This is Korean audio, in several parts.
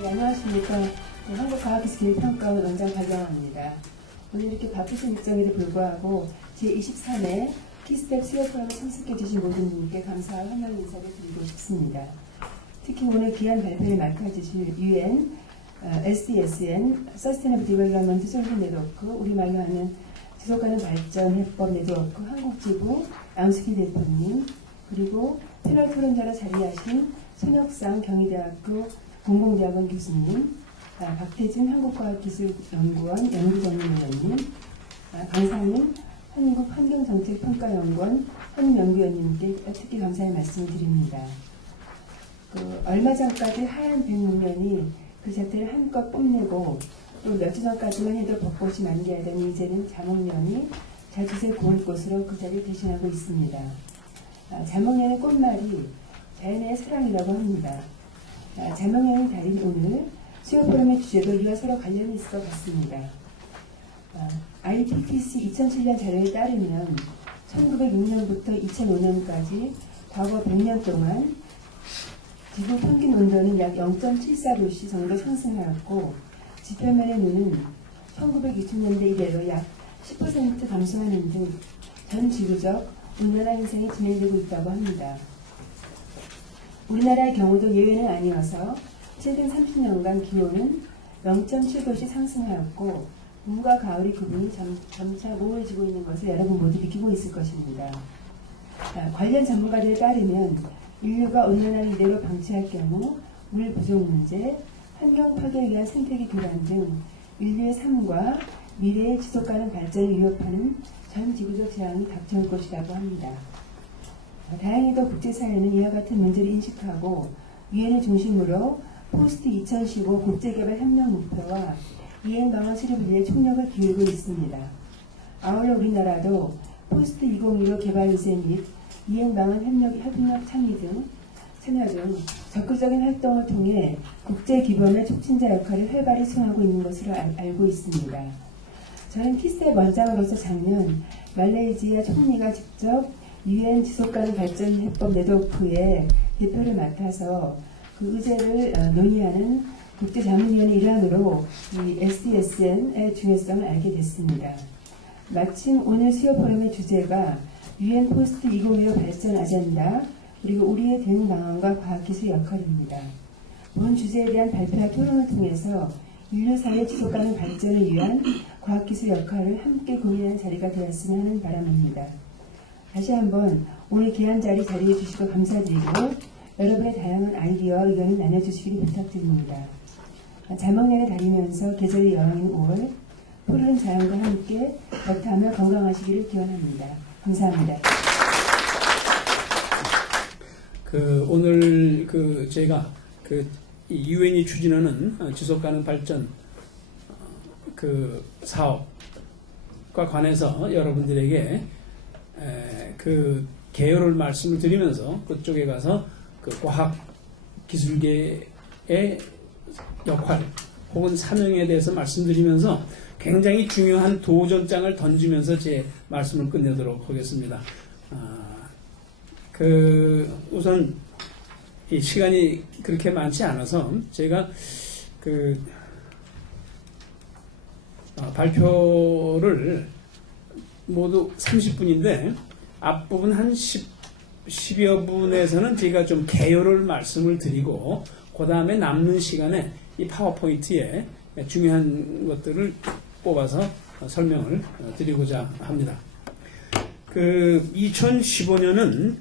네, 안녕하십니까. 한국과학기술평가원 원장 박영아입니다. 오늘 이렇게 바쁘신 일정에도 불구하고 제23회 키스텝 수요 포럼에 참석해 주신 모든 분께 감사와 환영 인사를 드리고 싶습니다. 특히 오늘 귀한 발표를 맡아주실 UN, SDSN, Sustainable Development Solution Network, 우리말로 하는 지속가능 발전 해법 네트워크 한국지부 양수기 대표님, 그리고 패널 토론자로 자리하신 손혁상 경희대학교 공공대학원 교수님, 박태진 한국과학기술연구원 연구전문위원님, 강상윤 한국환경정책평가연구원 한연구위원님께 특히 감사의 말씀을 드립니다. 얼마 전까지 하얀 백문면이 그 자태를 한껏 뽐내고 또 몇 주 전까지만 해도 벚꽃이 만개하더니 이제는 자목련이 자주새 고울 곳으로 그 자리를 대신하고 있습니다. 자목련의 꽃말이 자연의 사랑이라고 합니다. 자목련이 달인 오늘 수요 포럼의 주제도 이와 서로 관련이 있어 봤습니다. IPCC 2007년 자료에 따르면 1906년부터 2005년까지 과거 100년 동안 지구 평균 온도는 약 0.74도씨 정도 상승하였고 지표면의 눈은 1920년대 이래로 약 10% 감소하는 등 전 지구적 온난화 현상이 진행되고 있다고 합니다. 우리나라의 경우도 예외는 아니어서 최근 30년간 기온은 0.7도씩 상승하였고 봄과 가을의 구분이 점차 모호해지고 있는 것을 여러분 모두 느끼고 있을 것입니다. 관련 전문가들에 따르면 인류가 온난화를 이대로 방치할 경우 물 부족 문제, 환경 파괴에 의한 생태계 교란 등 인류의 삶과 미래의 지속가능 발전을 위협하는 전 지구적 재앙이 닥쳐올 것이라고 합니다. 다행히도 국제사회는 이와 같은 문제를 인식하고 유엔을 중심으로 포스트 2015 국제개발협력 목표와 이행방안 수립을 위해 총력을 기울이고 있습니다. 아울러 우리나라도 포스트 2015 개발의제 및 이행방안 협력 참여 등 적극적인 활동을 통해 국제기본의 촉진자 역할을 활발히 수행하고 있는 것으로 알고 있습니다. 저는 키스텝 원장으로서 작년 말레이시아 총리가 직접 UN 지속가능 발전 해법 네트워크의 대표를 맡아서 그 의제를 논의하는 국제자문위원회 일환으로 이 SDSN의 중요성을 알게 됐습니다. 마침 오늘 수요 포럼의 주제가 UN 포스트 2015 발전 아젠다 그리고 우리의 대응 방안과 과학기술 역할입니다. 본 주제에 대한 발표와 토론을 통해서 인류사회 지속가능 발전을 위한 과학기술 역할을 함께 고민하는 자리가 되었으면 하는 바람입니다. 다시 한번 오늘 귀한 자리에 주시고 감사드리고 여러분의 다양한 아이디어와 의견을 나눠주시기를 부탁드립니다. 자목련에 다니면서 계절의 여왕인 5월 푸르른 자연과 함께 덕하며 건강하시기를 기원합니다. 감사합니다. 오늘 제가 유엔이 추진하는 지속가능 발전 사업과 관해서 여러분들에게 개요를 말씀을 드리면서 그쪽에 가서 과학 기술계의 역할 혹은 사명에 대해서 말씀드리면서 굉장히 중요한 도전장을 던지면서 제 말씀을 끝내도록 하겠습니다. 우선 이 시간이 그렇게 많지 않아서 제가 발표를 모두 30분인데 앞부분 한 10여 분에서는 제가 좀 개요를 말씀을 드리고 그 다음에 남는 시간에 이 파워포인트에 중요한 것들을 뽑아서 설명을 드리고자 합니다. 2015년은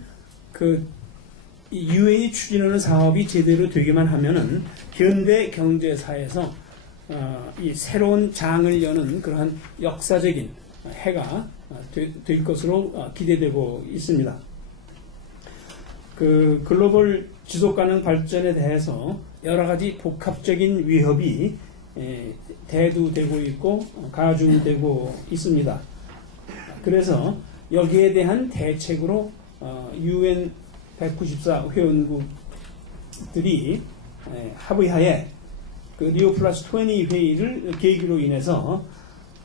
유엔이 추진하는 사업이 제대로 되기만 하면은 현대 경제사에서 이 새로운 장을 여는 그러한 역사적인 해가 될 것으로 기대되고 있습니다. 글로벌 지속가능 발전에 대해서 여러 가지 복합적인 위협이 대두되고 있고 가중되고 있습니다. 그래서 여기에 대한 대책으로 UN 194 회원국들이 합의하에 리오 플러스 20 회의를 계기로 인해서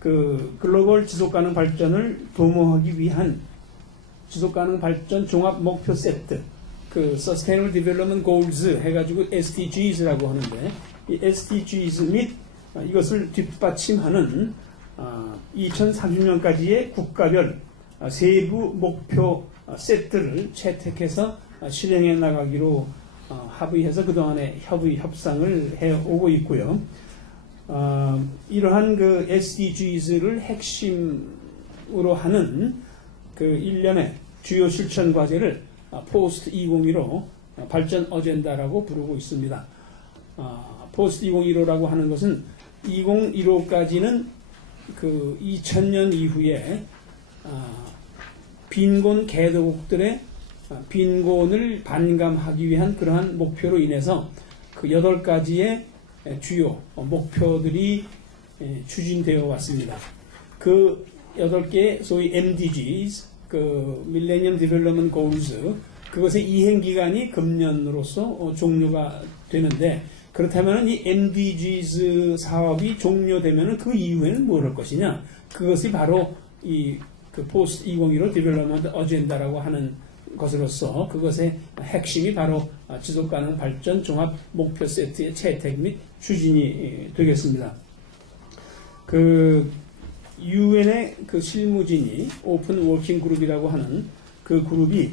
글로벌 지속가능 발전을 도모하기 위한 지속가능 발전 종합 목표 세트 그 Sustainable Development Goals 해가지고 SDGs라고 하는데 이 SDGs 및 이것을 뒷받침하는 2030년까지의 국가별 세부 목표 세트를 채택해서 실행해 나가기로 합의해서 그동안에 협상을 해오고 있고요. 이러한 그 SDGs를 핵심으로 하는 그 일련의 주요 실천 과제를 포스트 2015 발전 어젠다라고 부르고 있습니다. 포스트 2015라고 하는 것은 2015까지는 그 2000년 이후에 빈곤 개도국들의 빈곤을 반감하기 위한 그러한 목표로 인해서 그 8가지의 주요 목표들이 추진되어 왔습니다. 그 8개의 소위 MDGs, 그 Millennium Development Goals, 그것의 이행 기간이 금년으로서 종료가 되는데, 그렇다면 이 MDGs 사업이 종료되면 그 이후에는 뭘 할 것이냐? 그것이 바로 이 그 포스트 2015 디벨롭먼트 어젠다라고 하는 것으로서 그것의 핵심이 바로 지속가능 발전 종합 목표 세트의 채택 및 추진이 되겠습니다. 그 유엔의 그 실무진이 오픈 워킹 그룹이라고 하는 그 그룹이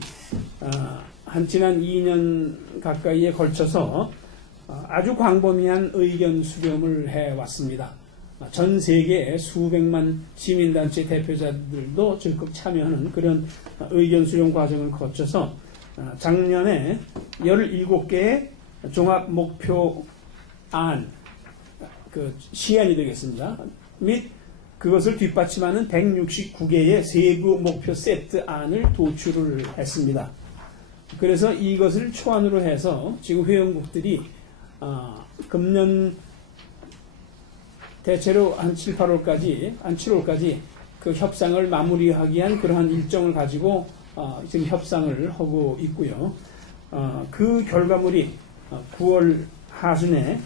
한 지난 2년 가까이에 걸쳐서 아주 광범위한 의견 수렴을 해왔습니다. 전 세계의 수백만 시민단체 대표자들도 적극 참여하는 그런 의견 수렴 과정을 거쳐서 작년에 17개의 종합 목표 안, 그 시안이 되겠습니다. 및 그것을 뒷받침하는 169개의 세부 목표 세트 안을 도출을 했습니다. 그래서 이것을 초안으로 해서 지금 회원국들이 금년 대체로 한 7, 8월까지, 한 7월까지 그 협상을 마무리하기 위한 그러한 일정을 가지고 지금 협상을 하고 있고요. 그 결과물이 9월 하순에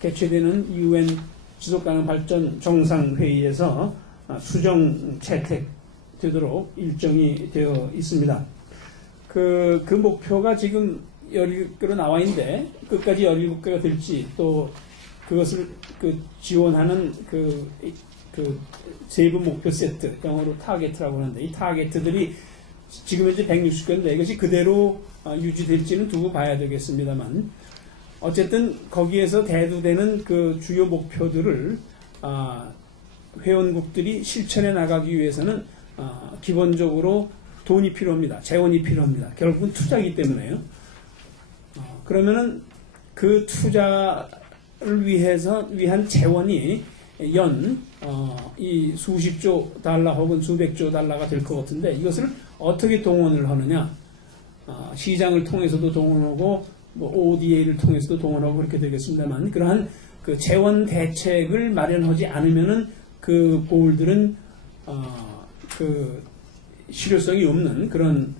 개최되는 UN 지속가능 발전 정상회의에서 수정 채택되도록 일정이 되어 있습니다. 그 목표가 지금 17개로 나와 있는데 끝까지 17개가 될지 또 그것을 지원하는 그 세부 목표 세트, 영어로 타겟라고 하는데 이 타겟들이 지금 현재 160개인데 이것이 그대로 유지될지는 두고 봐야 되겠습니다만, 어쨌든 거기에서 대두되는 그 주요 목표들을 회원국들이 실천해 나가기 위해서는 기본적으로 돈이 필요합니다. 재원이 필요합니다. 결국은 투자이기 때문에요. 그러면은 그 투자를 위한 재원이 이 수십조 달러 혹은 수백조 달러가 될 것 같은데, 이것을 어떻게 동원을 하느냐? 시장을 통해서도 동원하고 ODA를 통해서도 동원하고 그렇게 되겠습니다만, 그러한 그 재원 대책을 마련하지 않으면은 그 골들은 그 실효성이 없는 그런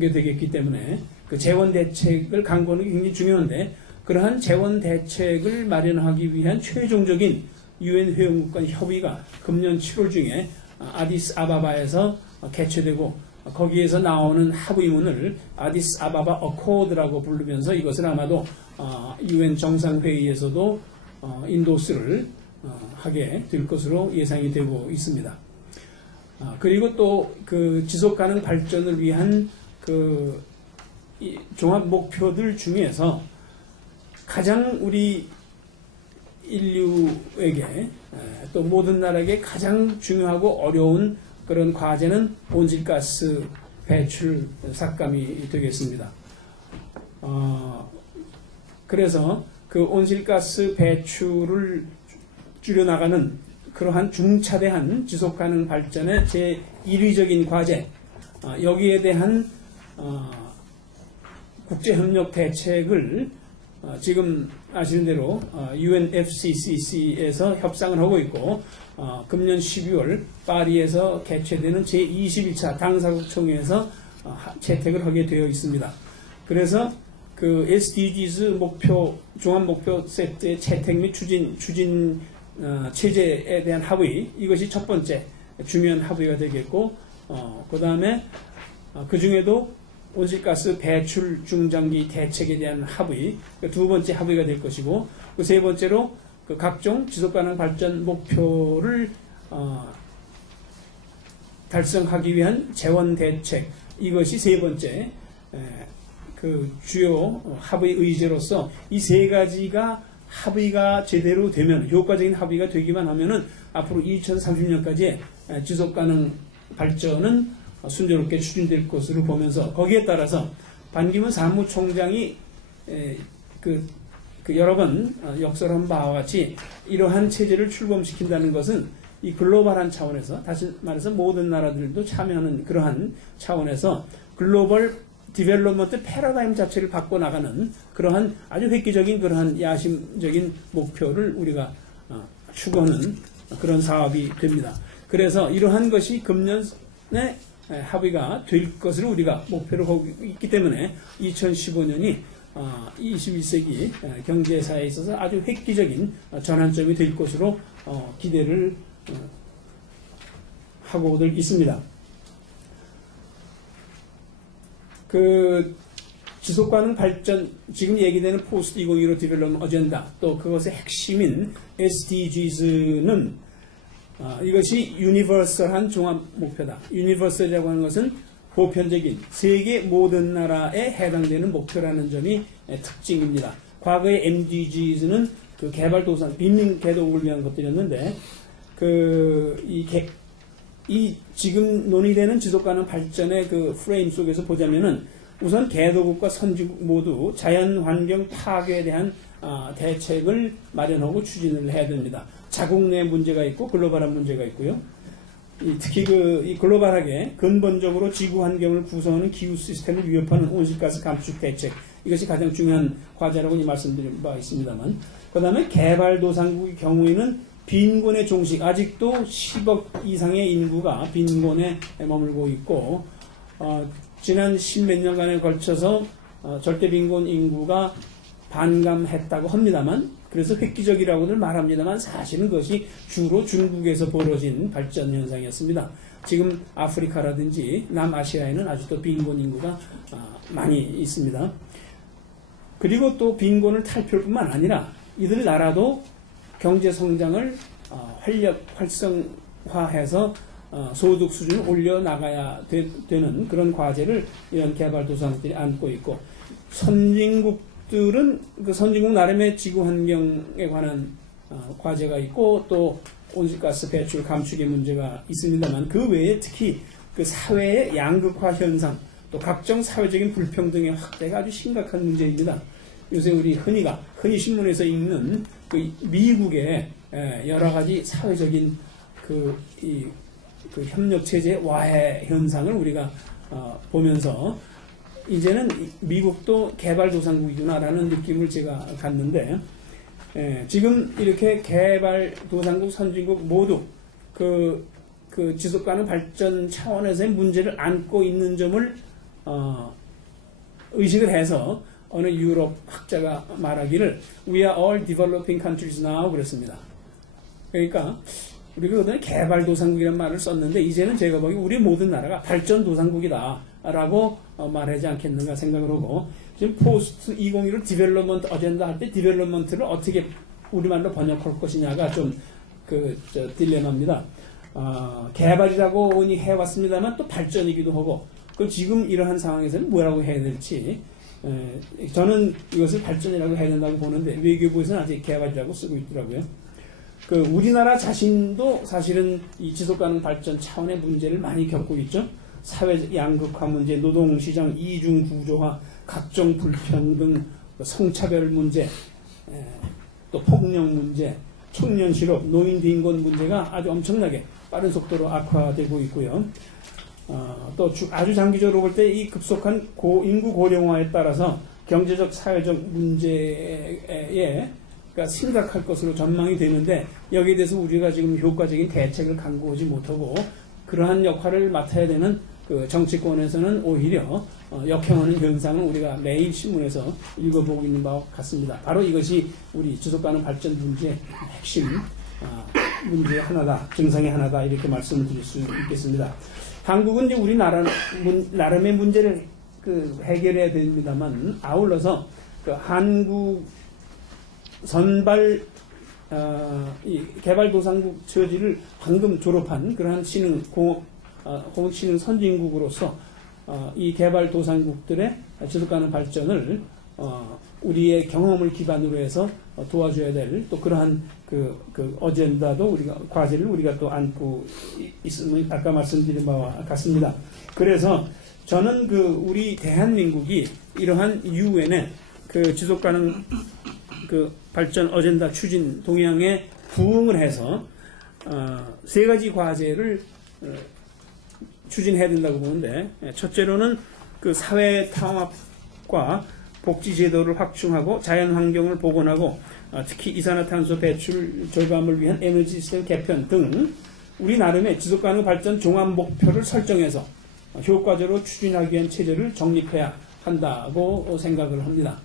게 되겠기 때문에 그 재원 대책을 강구하는 게 굉장히 중요한데, 그러한 재원 대책을 마련하기 위한 최종적인 유엔 회원국 간 협의가 금년 7월 중에 아디스 아바바에서 개최되고, 거기에서 나오는 합의문을 아디스 아바바 어코드라고 부르면서 이것을 아마도 유엔 정상회의에서도 인도스를 하게 될 것으로 예상이 되고 있습니다. 그리고 또 그 지속가능 발전을 위한 그 종합 목표들 중에서 가장 우리 인류에게 또 모든 나라에게 가장 중요하고 어려운 그런 과제는 온실가스 배출 삭감이 되겠습니다. 그래서 그 온실가스 배출을 줄여나가는 그러한 중차대한 지속가능 발전의 제1위적인 과제, 여기에 대한 국제협력 대책을 지금 아시는 대로 UNFCCC에서 협상을 하고 있고, 금년 12월 파리에서 개최되는 제21차 당사국 총회에서 채택을 하게 되어 있습니다. 그래서 그 SDGs 목표, 종합 목표 세트의 채택 및 추진 체제에 대한 합의, 이것이 첫 번째 중요한 합의가 되겠고, 그 다음에 그 중에도 온실가스 배출 중장기 대책에 대한 합의, 두 번째 합의가 될 것이고, 그 세 번째로 그 각종 지속가능 발전 목표를 달성하기 위한 재원 대책, 이것이 세 번째 그 주요 합의 의제로서 이 세 가지가 합의가 제대로 되면, 효과적인 합의가 되기만 하면은 앞으로 2030년까지 지속가능 발전은 순조롭게 추진될 것으로 보면서, 거기에 따라서 반기문 사무총장이 여러 번 역설한 바와 같이 이러한 체제를 출범시킨다는 것은 이 글로벌한 차원에서, 다시 말해서 모든 나라들도 참여하는 그러한 차원에서 글로벌 디벨롭먼트 패러다임 자체를 바꿔나가는 그러한 아주 획기적인 그러한 야심적인 목표를 우리가 추구하는 그런 사업이 됩니다. 그래서 이러한 것이 금년에 합의가 될 것으로 우리가 목표를 하고 있기 때문에 2015년이 21세기 경제사에 있어서 아주 획기적인 전환점이 될 것으로 기대를 하고들 있습니다. 그 지속가능 발전, 지금 얘기되는 포스트 2015 디벨롭먼트 어젠다, 또 그것의 핵심인 SDGs는 이것이 유니버설한 종합 목표다. 유니버설이라고 하는 것은 보편적인 세계 모든 나라에 해당되는 목표라는 점이 특징입니다. 과거의 MDGs는 그 개발도상, 빈민개도국을 위한 것들이었는데, 이 지금 논의되는 지속가능 발전의 그 프레임 속에서 보자면은 우선 개도국과 선진국 모두 자연환경 파괴에 대한 대책을 마련하고 추진을 해야 됩니다. 자국 내 문제가 있고 글로벌한 문제가 있고요. 특히 이 글로벌하게 근본적으로 지구 환경을 구성하는 기후 시스템을 위협하는 온실가스 감축 대책, 이것이 가장 중요한 과제라고 말씀드린 바 있습니다만, 그 다음에 개발도상국의 경우에는 빈곤의 종식, 아직도 10억 이상의 인구가 빈곤에 머물고 있고, 지난 10몇 년간에 걸쳐서 절대빈곤 인구가 반감했다고 합니다만, 그래서 획기적이라고들 말합니다만 사실은 그것이 주로 중국에서 벌어진 발전 현상이었습니다. 지금 아프리카라든지 남아시아에는 아직도 빈곤 인구가 많이 있습니다. 그리고 또 빈곤을 탈피할 뿐만 아니라 이들 나라도 경제 성장을 활성화해서 소득 수준을 올려나가야 되는 그런 과제를 이런 개발도상국들이 안고 있고, 선진국들은 그 선진국 나름의 지구 환경에 관한 과제가 있고, 또 온실가스 배출 감축의 문제가 있습니다만, 그 외에 특히 그 사회의 양극화 현상, 또 각종 사회적인 불평등의 확대가 아주 심각한 문제입니다. 요새 우리 흔히 신문에서 읽는 그 미국의 여러 가지 사회적인 그 협력 체제 와해 현상을 우리가 보면서 이제는 미국도 개발도상국이구나라는 느낌을 제가 갖는데, 지금 이렇게 개발도상국, 선진국 모두 그 지속가능 발전 차원에서의 문제를 안고 있는 점을 의식을 해서 어느 유럽 학자가 말하기를 We are all developing countries now 그랬습니다. 그러니까 우리가 그동안 개발도상국이라는 말을 썼는데 이제는 제가 보기 우리 모든 나라가 발전도상국이다 라고 말하지 않겠는가 생각을 하고, 지금 포스트 2015 디벨롭먼트 어젠다 할 때 디벨롭먼트를 어떻게 우리말로 번역할 것이냐가 좀 딜레마입니다. 개발이라고 해왔습니다만 또 발전이기도 하고, 그럼 지금 이러한 상황에서는 뭐라고 해야 될지, 저는 이것을 발전이라고 해야 된다고 보는데 외교부에서는 아직 개발이라고 쓰고 있더라고요. 우리나라 자신도 사실은 이 지속가능 발전 차원의 문제를 많이 겪고 있죠. 사회 양극화 문제, 노동시장 이중 구조화, 각종 불평등, 성차별 문제, 또 폭력 문제, 청년 실업, 노인 빈곤 문제가 아주 엄청나게 빠른 속도로 악화되고 있고요. 또 아주 장기적으로 볼 때 이 급속한 인구 고령화에 따라서 경제적, 사회적 문제에 심각할 것으로 전망이 되는데, 여기에 대해서 우리가 지금 효과적인 대책을 강구하지 못하고 그러한 역할을 맡아야 되는 그 정치권에서는 오히려 역행하는 현상을 우리가 매일 신문에서 읽어보고 있는 바와 같습니다. 바로 이것이 우리 지속가능 발전 문제의 핵심 문제의 하나다, 증상의 하나다, 이렇게 말씀을 드릴 수 있겠습니다. 한국은 이제 우리 나름의 문제를 그 해결해야 됩니다만 아울러서 그 한국 선발 이 개발도상국 처지를 방금 졸업한 그러한 신흥공업 혹은 신흥 선진국으로서 이 개발도상국들의 지속가능 발전을 우리의 경험을 기반으로 해서 도와줘야 될 또 그러한 그 어젠다도 우리가 과제를 우리가 또 안고 있음을 아까 말씀드린 바와 같습니다. 그래서 저는 그 우리 대한민국이 이러한 유엔의 그 지속가능 그 발전 어젠다 추진 동향에 부응을 해서 세 가지 과제를 추진해야 된다고 보는데, 첫째로는 그 사회 통합과 복지 제도를 확충하고 자연 환경을 복원하고 특히 이산화탄소 배출 절감을 위한 에너지 시스템 개편 등 우리 나름의 지속가능 발전 종합 목표를 설정해서 효과적으로 추진하기 위한 체제를 정립해야 한다고 생각을 합니다.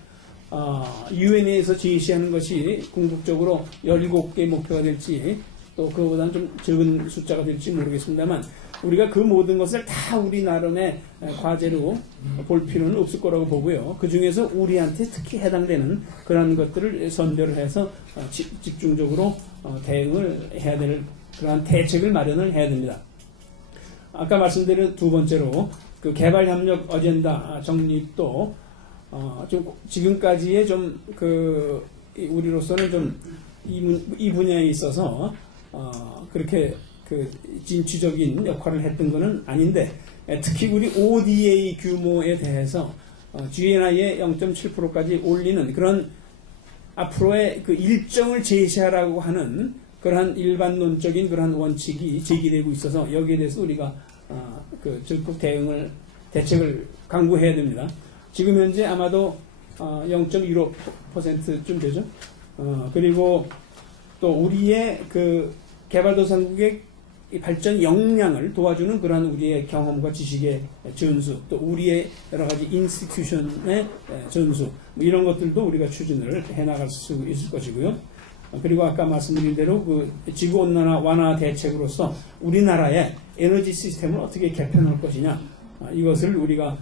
유엔에서 제시하는 것이 궁극적으로 17개의 목표가 될지 또 그보다는 좀 적은 숫자가 될지 모르겠습니다만 우리가 그 모든 것을 다 우리 나름의 과제로 볼 필요는 없을 거라고 보고요. 그 중에서 우리한테 특히 해당되는 그런 것들을 선별을 해서 집중적으로 대응을 해야 될 그러한 대책을 마련을 해야 됩니다. 아까 말씀드린 두 번째로 그 개발협력 어젠다 정립도 좀 지금까지의 좀 그 우리로서는 좀 이 분야에 있어서 그렇게 그 진취적인 역할을 했던 것은 아닌데 특히 우리 ODA 규모에 대해서 GNI의 0.7%까지 올리는 그런 앞으로의 그 일정을 제시하라고 하는 그러한 일반론적인 그러한 원칙이 제기되고 있어서 여기에 대해서 우리가 그 적극 대책을 강구해야 됩니다. 지금 현재 아마도 0.15%쯤 되죠. 그리고 또 우리의 그 개발도상국의 발전 역량을 도와주는 그러한 우리의 경험과 지식의 전수, 또 우리의 여러 가지 인스티튜션의 전수, 뭐 이런 것들도 우리가 추진을 해나갈 수 있을 것이고요. 그리고 아까 말씀드린 대로 그 지구온난화 완화 대책으로서 우리나라의 에너지 시스템을 어떻게 개편할 것이냐, 이것을 우리가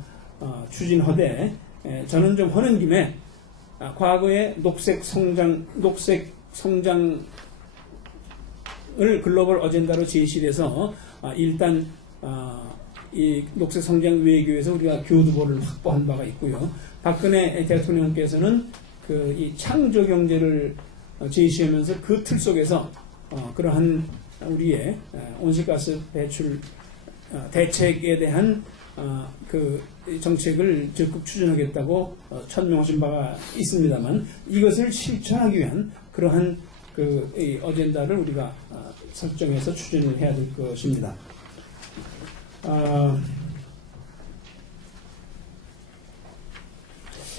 추진하되 저는 좀 하는 김에 과거의 녹색 성장을 글로벌 어젠다로 제시해서 일단 이 녹색 성장 외교에서 우리가 교두보를 확보한 바가 있고요. 박근혜 대통령께서는 그 이 창조 경제를 제시하면서 그 틀 속에서 그러한 우리의 온실가스 배출 대책에 대한 그 정책을 적극 추진하겠다고 천명하신 바가 있습니다만 이것을 실천하기 위한 그러한 그 이 어젠다를 우리가 설정해서 추진을 해야 될 것입니다.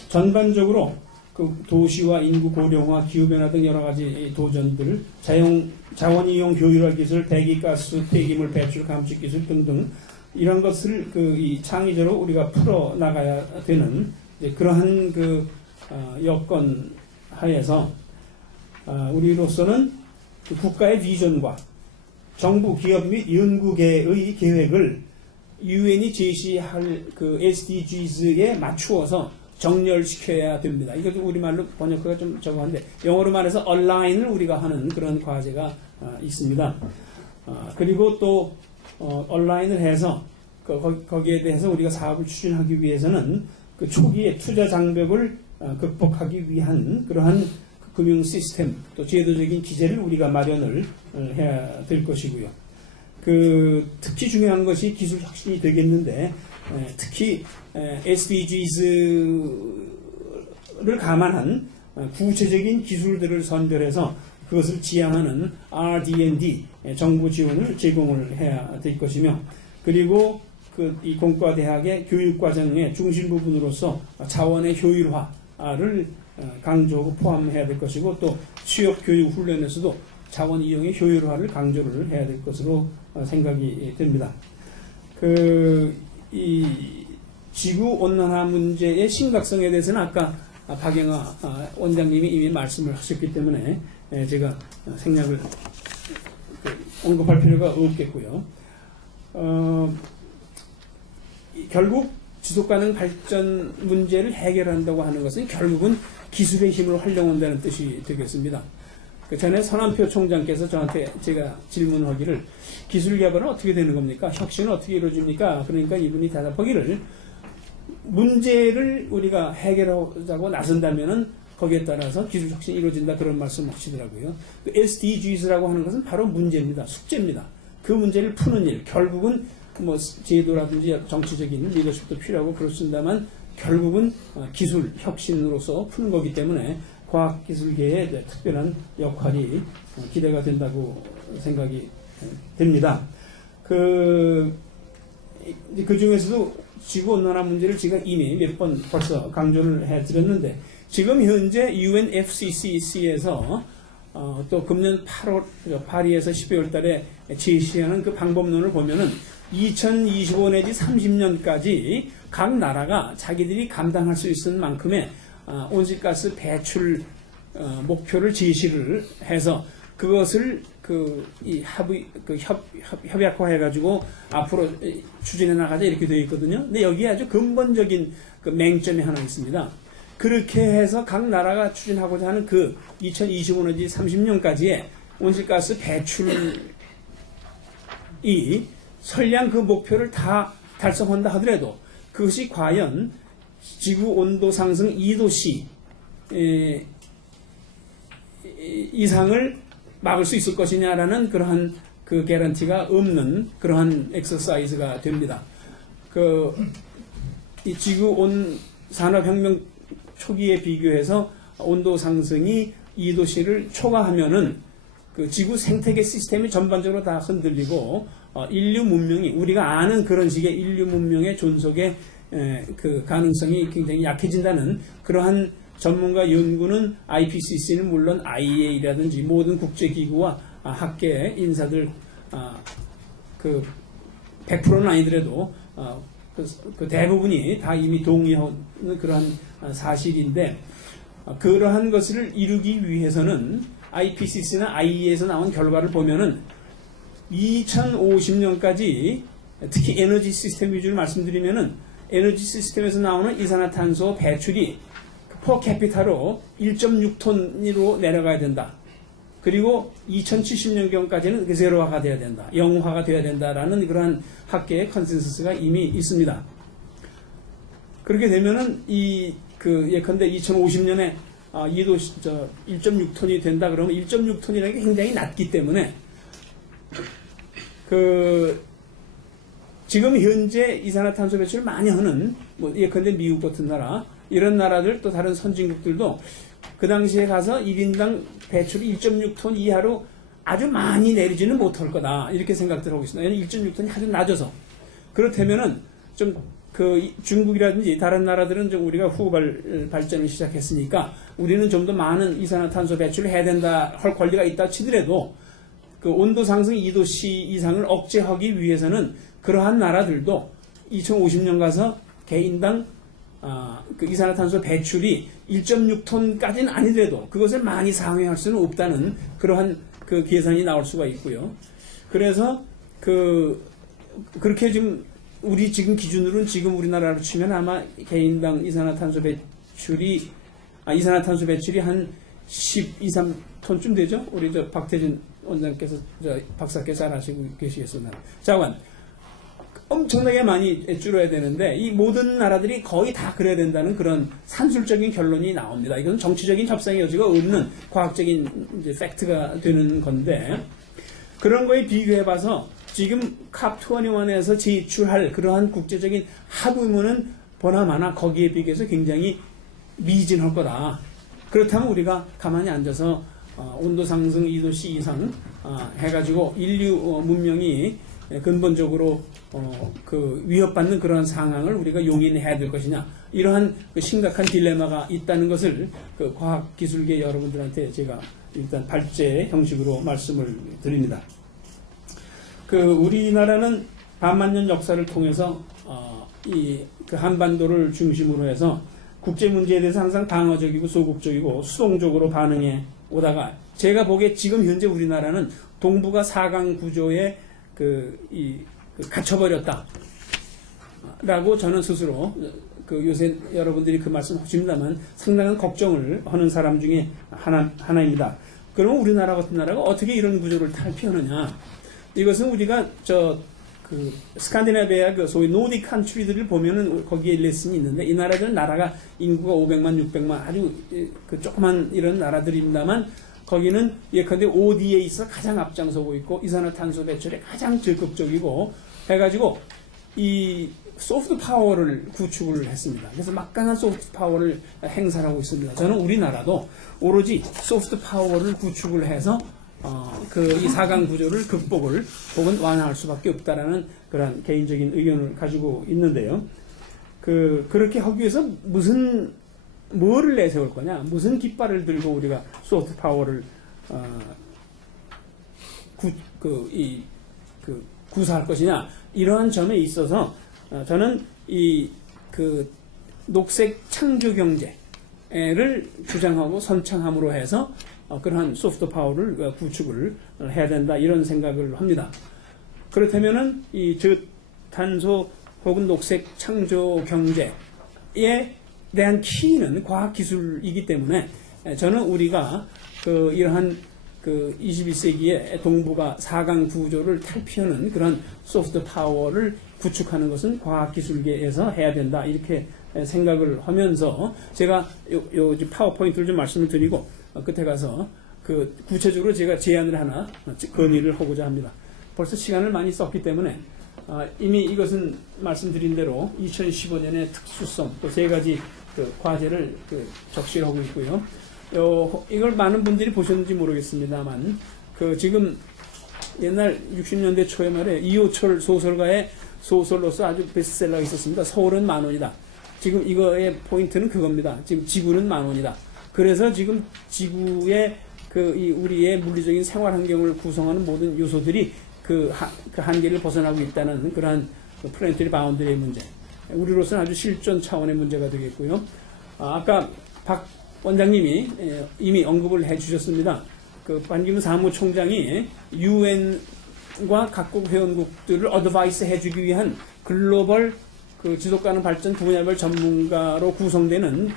전반적으로 그 도시와 인구 고령화, 기후변화 등 여러 가지 도전들, 자원 이용 효율화 기술, 대기가스, 폐기물 배출 감축 기술 등등 이런 것을 이 창의적으로 우리가 풀어 나가야 되는 그러한 그 여건 하에서 우리로서는 그 국가의 비전과 정부, 기업 및 연구계의 계획을 유엔이 제시할 그 SDGs에 맞추어서 정렬시켜야 됩니다. 이것도 우리말로 번역하기가 좀 적어한데 영어로 말해서 얼라인을 우리가 하는 그런 과제가 있습니다. 그리고 또 얼라인을 해서 거기에 대해서 우리가 사업을 추진하기 위해서는 그 초기에 투자 장벽을 극복하기 위한 그러한 금융 시스템 또 제도적인 기제를 우리가 마련을 해야 될 것이고요. 특히 중요한 것이 기술 혁신이 되겠는데 특히 SDGs를 감안한 구체적인 기술들을 선별해서 그것을 지향하는 R&D 정부 지원을 제공을 해야 될 것이며 그리고 이 공과대학의 교육과정의 중심 부분으로서 자원의 효율화를 강조하고 포함해야 될 것이고 또 취업 교육 훈련에서도 자원 이용의 효율화를 강조를 해야 될 것으로 생각이 됩니다. 이 지구 온난화 문제의 심각성에 대해서는 아까 박영하 원장님이 이미 말씀을 하셨기 때문에 제가 생략을 언급할 필요가 없겠고요. 결국 지속가능 발전 문제를 해결한다고 하는 것은 결국은 기술의 힘을 활용한다는 뜻이 되겠습니다. 그 전에 서남표 총장께서 저한테 제가 질문하기를 기술 개발은 어떻게 되는 겁니까? 혁신은 어떻게 이루어집니까? 그러니까 이분이 대답하기를 문제를 우리가 해결하자고 나선다면은 거기에 따라서 기술 혁신이 이루어진다 그런 말씀 하시더라고요. 그 SDGs라고 하는 것은 바로 문제입니다. 숙제입니다. 그 문제를 푸는 일, 결국은 뭐 제도라든지 정치적인 리더십도 필요하고 그렇습니다만 결국은 기술 혁신으로서 푸는 거기 때문에 과학기술계의 특별한 역할이 기대가 된다고 생각이 됩니다. 그 중에서도 지구온난화 문제를 제가 이미 몇 번 벌써 강조를 해드렸는데 지금 현재 UNFCCC에서 또 금년 8월, 파리에서 12월 달에 제시하는 그 방법론을 보면은 2025 내지 30년까지 각 나라가 자기들이 감당할 수 있는 만큼의 온실가스 배출 목표를 제시를 해서 그것을 협약화해가지고 앞으로 추진해 나가자 이렇게 되어 있거든요. 근데 여기에 아주 근본적인 그 맹점이 하나 있습니다. 그렇게 해서 각 나라가 추진하고자 하는 그 2025 내지 30년까지의 온실가스 배출이 설령 그 목표를 다 달성한다 하더라도 그것이 과연 지구 온도 상승 2도씨 이상을 막을 수 있을 것이냐라는 그러한 그 개런티가 없는 그러한 엑서사이즈가 됩니다. 이 지구 온 산업혁명 초기에 비교해서 온도 상승이 2도씨를 초과하면은 그 지구 생태계 시스템이 전반적으로 다 흔들리고 인류 문명이 우리가 아는 그런 식의 인류 문명의 존속의 그 가능성이 굉장히 약해진다는 그러한 전문가 연구는 IPCC는 물론 IEA라든지 모든 국제기구와 학계 인사들 그 100%는 아니더라도 그 대부분이 다 이미 동의하는 그러한 사실인데 그러한 것을 이루기 위해서는 IPCC나 IEA에서 나온 결과를 보면은 2050년까지 특히 에너지 시스템 위주로 말씀드리면은 에너지 시스템에서 나오는 이산화탄소 배출이 퍼캐피타로 1.6톤으로 내려가야 된다. 그리고 2070년경까지는 제로화가 돼야 된다. 영화가 돼야 된다라는 그러한 학계의 컨센서스가 이미 있습니다. 그렇게 되면은 예컨대 2050년에 1.6톤이 된다 그러면 1.6톤이라는 게 굉장히 낮기 때문에 지금 현재 이산화탄소 배출을 많이 하는 예컨대 미국 같은 나라 이런 나라들 또 다른 선진국들도 그 당시에 가서 1인당 배출이 1.6톤 이하로 아주 많이 내리지는 못할 거다 이렇게 생각들 하고 있습니다. 왜냐하면 1.6톤이 아주 낮아서 그렇다면은 좀 중국이라든지 다른 나라들은 좀 우리가 후 발전을 시작했으니까 우리는 좀 더 많은 이산화탄소 배출을 해야 된다 할 권리가 있다 치더라도 그 온도 상승 2도씨 이상을 억제하기 위해서는 그러한 나라들도 2050년 가서 개인당 그 이산화탄소 배출이 1.6톤까지는 아니더라도 그것을 많이 상회할 수는 없다는 그러한 그 계산이 나올 수가 있고요. 그래서 그렇게 우리 지금 기준으로는 지금 우리나라로 치면 아마 개인당 이산화탄소 배출이 한 12, 3톤쯤 되죠? 우리 박태진 원장께서 박사께서 잘 아시고 계시겠습니다. 자관 엄청나게 많이 줄여야 되는데 이 모든 나라들이 거의 다 그래야 된다는 그런 산술적인 결론이 나옵니다. 이것은 정치적인 협상의 여지가 없는 과학적인 팩트가 되는 건데 그런 거에 비교해봐서 지금 캅21에서 제출할 그러한 국제적인 합의문은 보나마나 거기에 비교해서 굉장히 미진할 거다. 그렇다면 우리가 가만히 앉아서 온도 상승 2도씨 이상 해가지고 인류 문명이 근본적으로 위협받는 그런 상황을 우리가 용인해야 될 것이냐 이러한 심각한 딜레마가 있다는 것을 과학기술계 여러분들한테 제가 일단 발제 형식으로 말씀을 드립니다. 우리나라는 반만년 역사를 통해서 한반도를 중심으로 해서 국제 문제에 대해서 항상 방어적이고 소극적이고 수동적으로 반응해 오다가 제가 보기에 지금 현재 우리나라는 동북아 4강 구조에 갇혀버렸다. 된다라고 저는 스스로 그 요새 여러분들이 그 말씀 하십니다만 상당한 걱정을 하는 사람 중에 하나입니다. 그러면 우리나라 같은 나라가 어떻게 이런 구조를 탈피하느냐? 이것은 우리가 그 스칸디나비아 그 소위 노딕 컨트리들을 보면은 거기에 레슨이 있는데 이 나라들은 나라가 인구가 500만, 600만 아주 그 조그만 이런 나라들입니다만 거기는 예컨대 ODA에 있어 가장 앞장서고 있고 이산화탄소 배출에 가장 적극적이고 해가지고 이 소프트 파워를 구축을 했습니다. 그래서 막강한 소프트 파워를 행사하고 있습니다. 저는 우리나라도 오로지 소프트 파워를 구축을 해서 이 4강 구조를 극복을 혹은 완화할 수밖에 없다라는 그런 개인적인 의견을 가지고 있는데요. 그렇게 하기 위해서 뭐를 내세울 거냐, 무슨 깃발을 들고 우리가 소프트 파워를 구사할 것이냐, 이러한 점에 있어서 저는 녹색 창조 경제를 주장하고 선창함으로 해서 그러한 소프트 파워를 구축을 해야 된다, 이런 생각을 합니다. 그렇다면은 이 저탄소 혹은 녹색 창조 경제에 대한 키는 과학 기술이기 때문에 저는 우리가 이러한 21세기의 동북아 4강 구조를 탈피하는 그런 소프트 파워를 구축하는 것은 과학 기술계에서 해야 된다, 이렇게 생각을 하면서 제가 요 파워포인트를 좀 말씀을 드리고 끝에 가서 구체적으로 제가 제안을 하나 건의를 하고자 합니다. 벌써 시간을 많이 썼기 때문에 이미 이것은 말씀드린 대로 2015년의 특수성 또 3가지 과제를 적시하고 있고요. 이걸 많은 분들이 보셨는지 모르겠습니다만 지금 옛날 60년대 초에 말에 이호철 소설가의 소설로서 아주 베스트셀러가 있었습니다. 서울은 만원이다. 지금 이거의 포인트는 그겁니다. 지금 지구는 만원이다. 그래서 지금 지구의 우리의 물리적인 생활 환경을 구성하는 모든 요소들이 그 한계를 벗어나고 있다는 그러한 플래니터리 바운더리의 문제. 우리로서는 아주 실존 차원의 문제가 되겠고요. 아까 박 원장님이 이미 언급을 해 주셨습니다. 반기문 사무총장이 유엔과 각국 회원국들을 어드바이스 해주기 위한 글로벌 지속가능 발전 분야별 전문가로 구성되는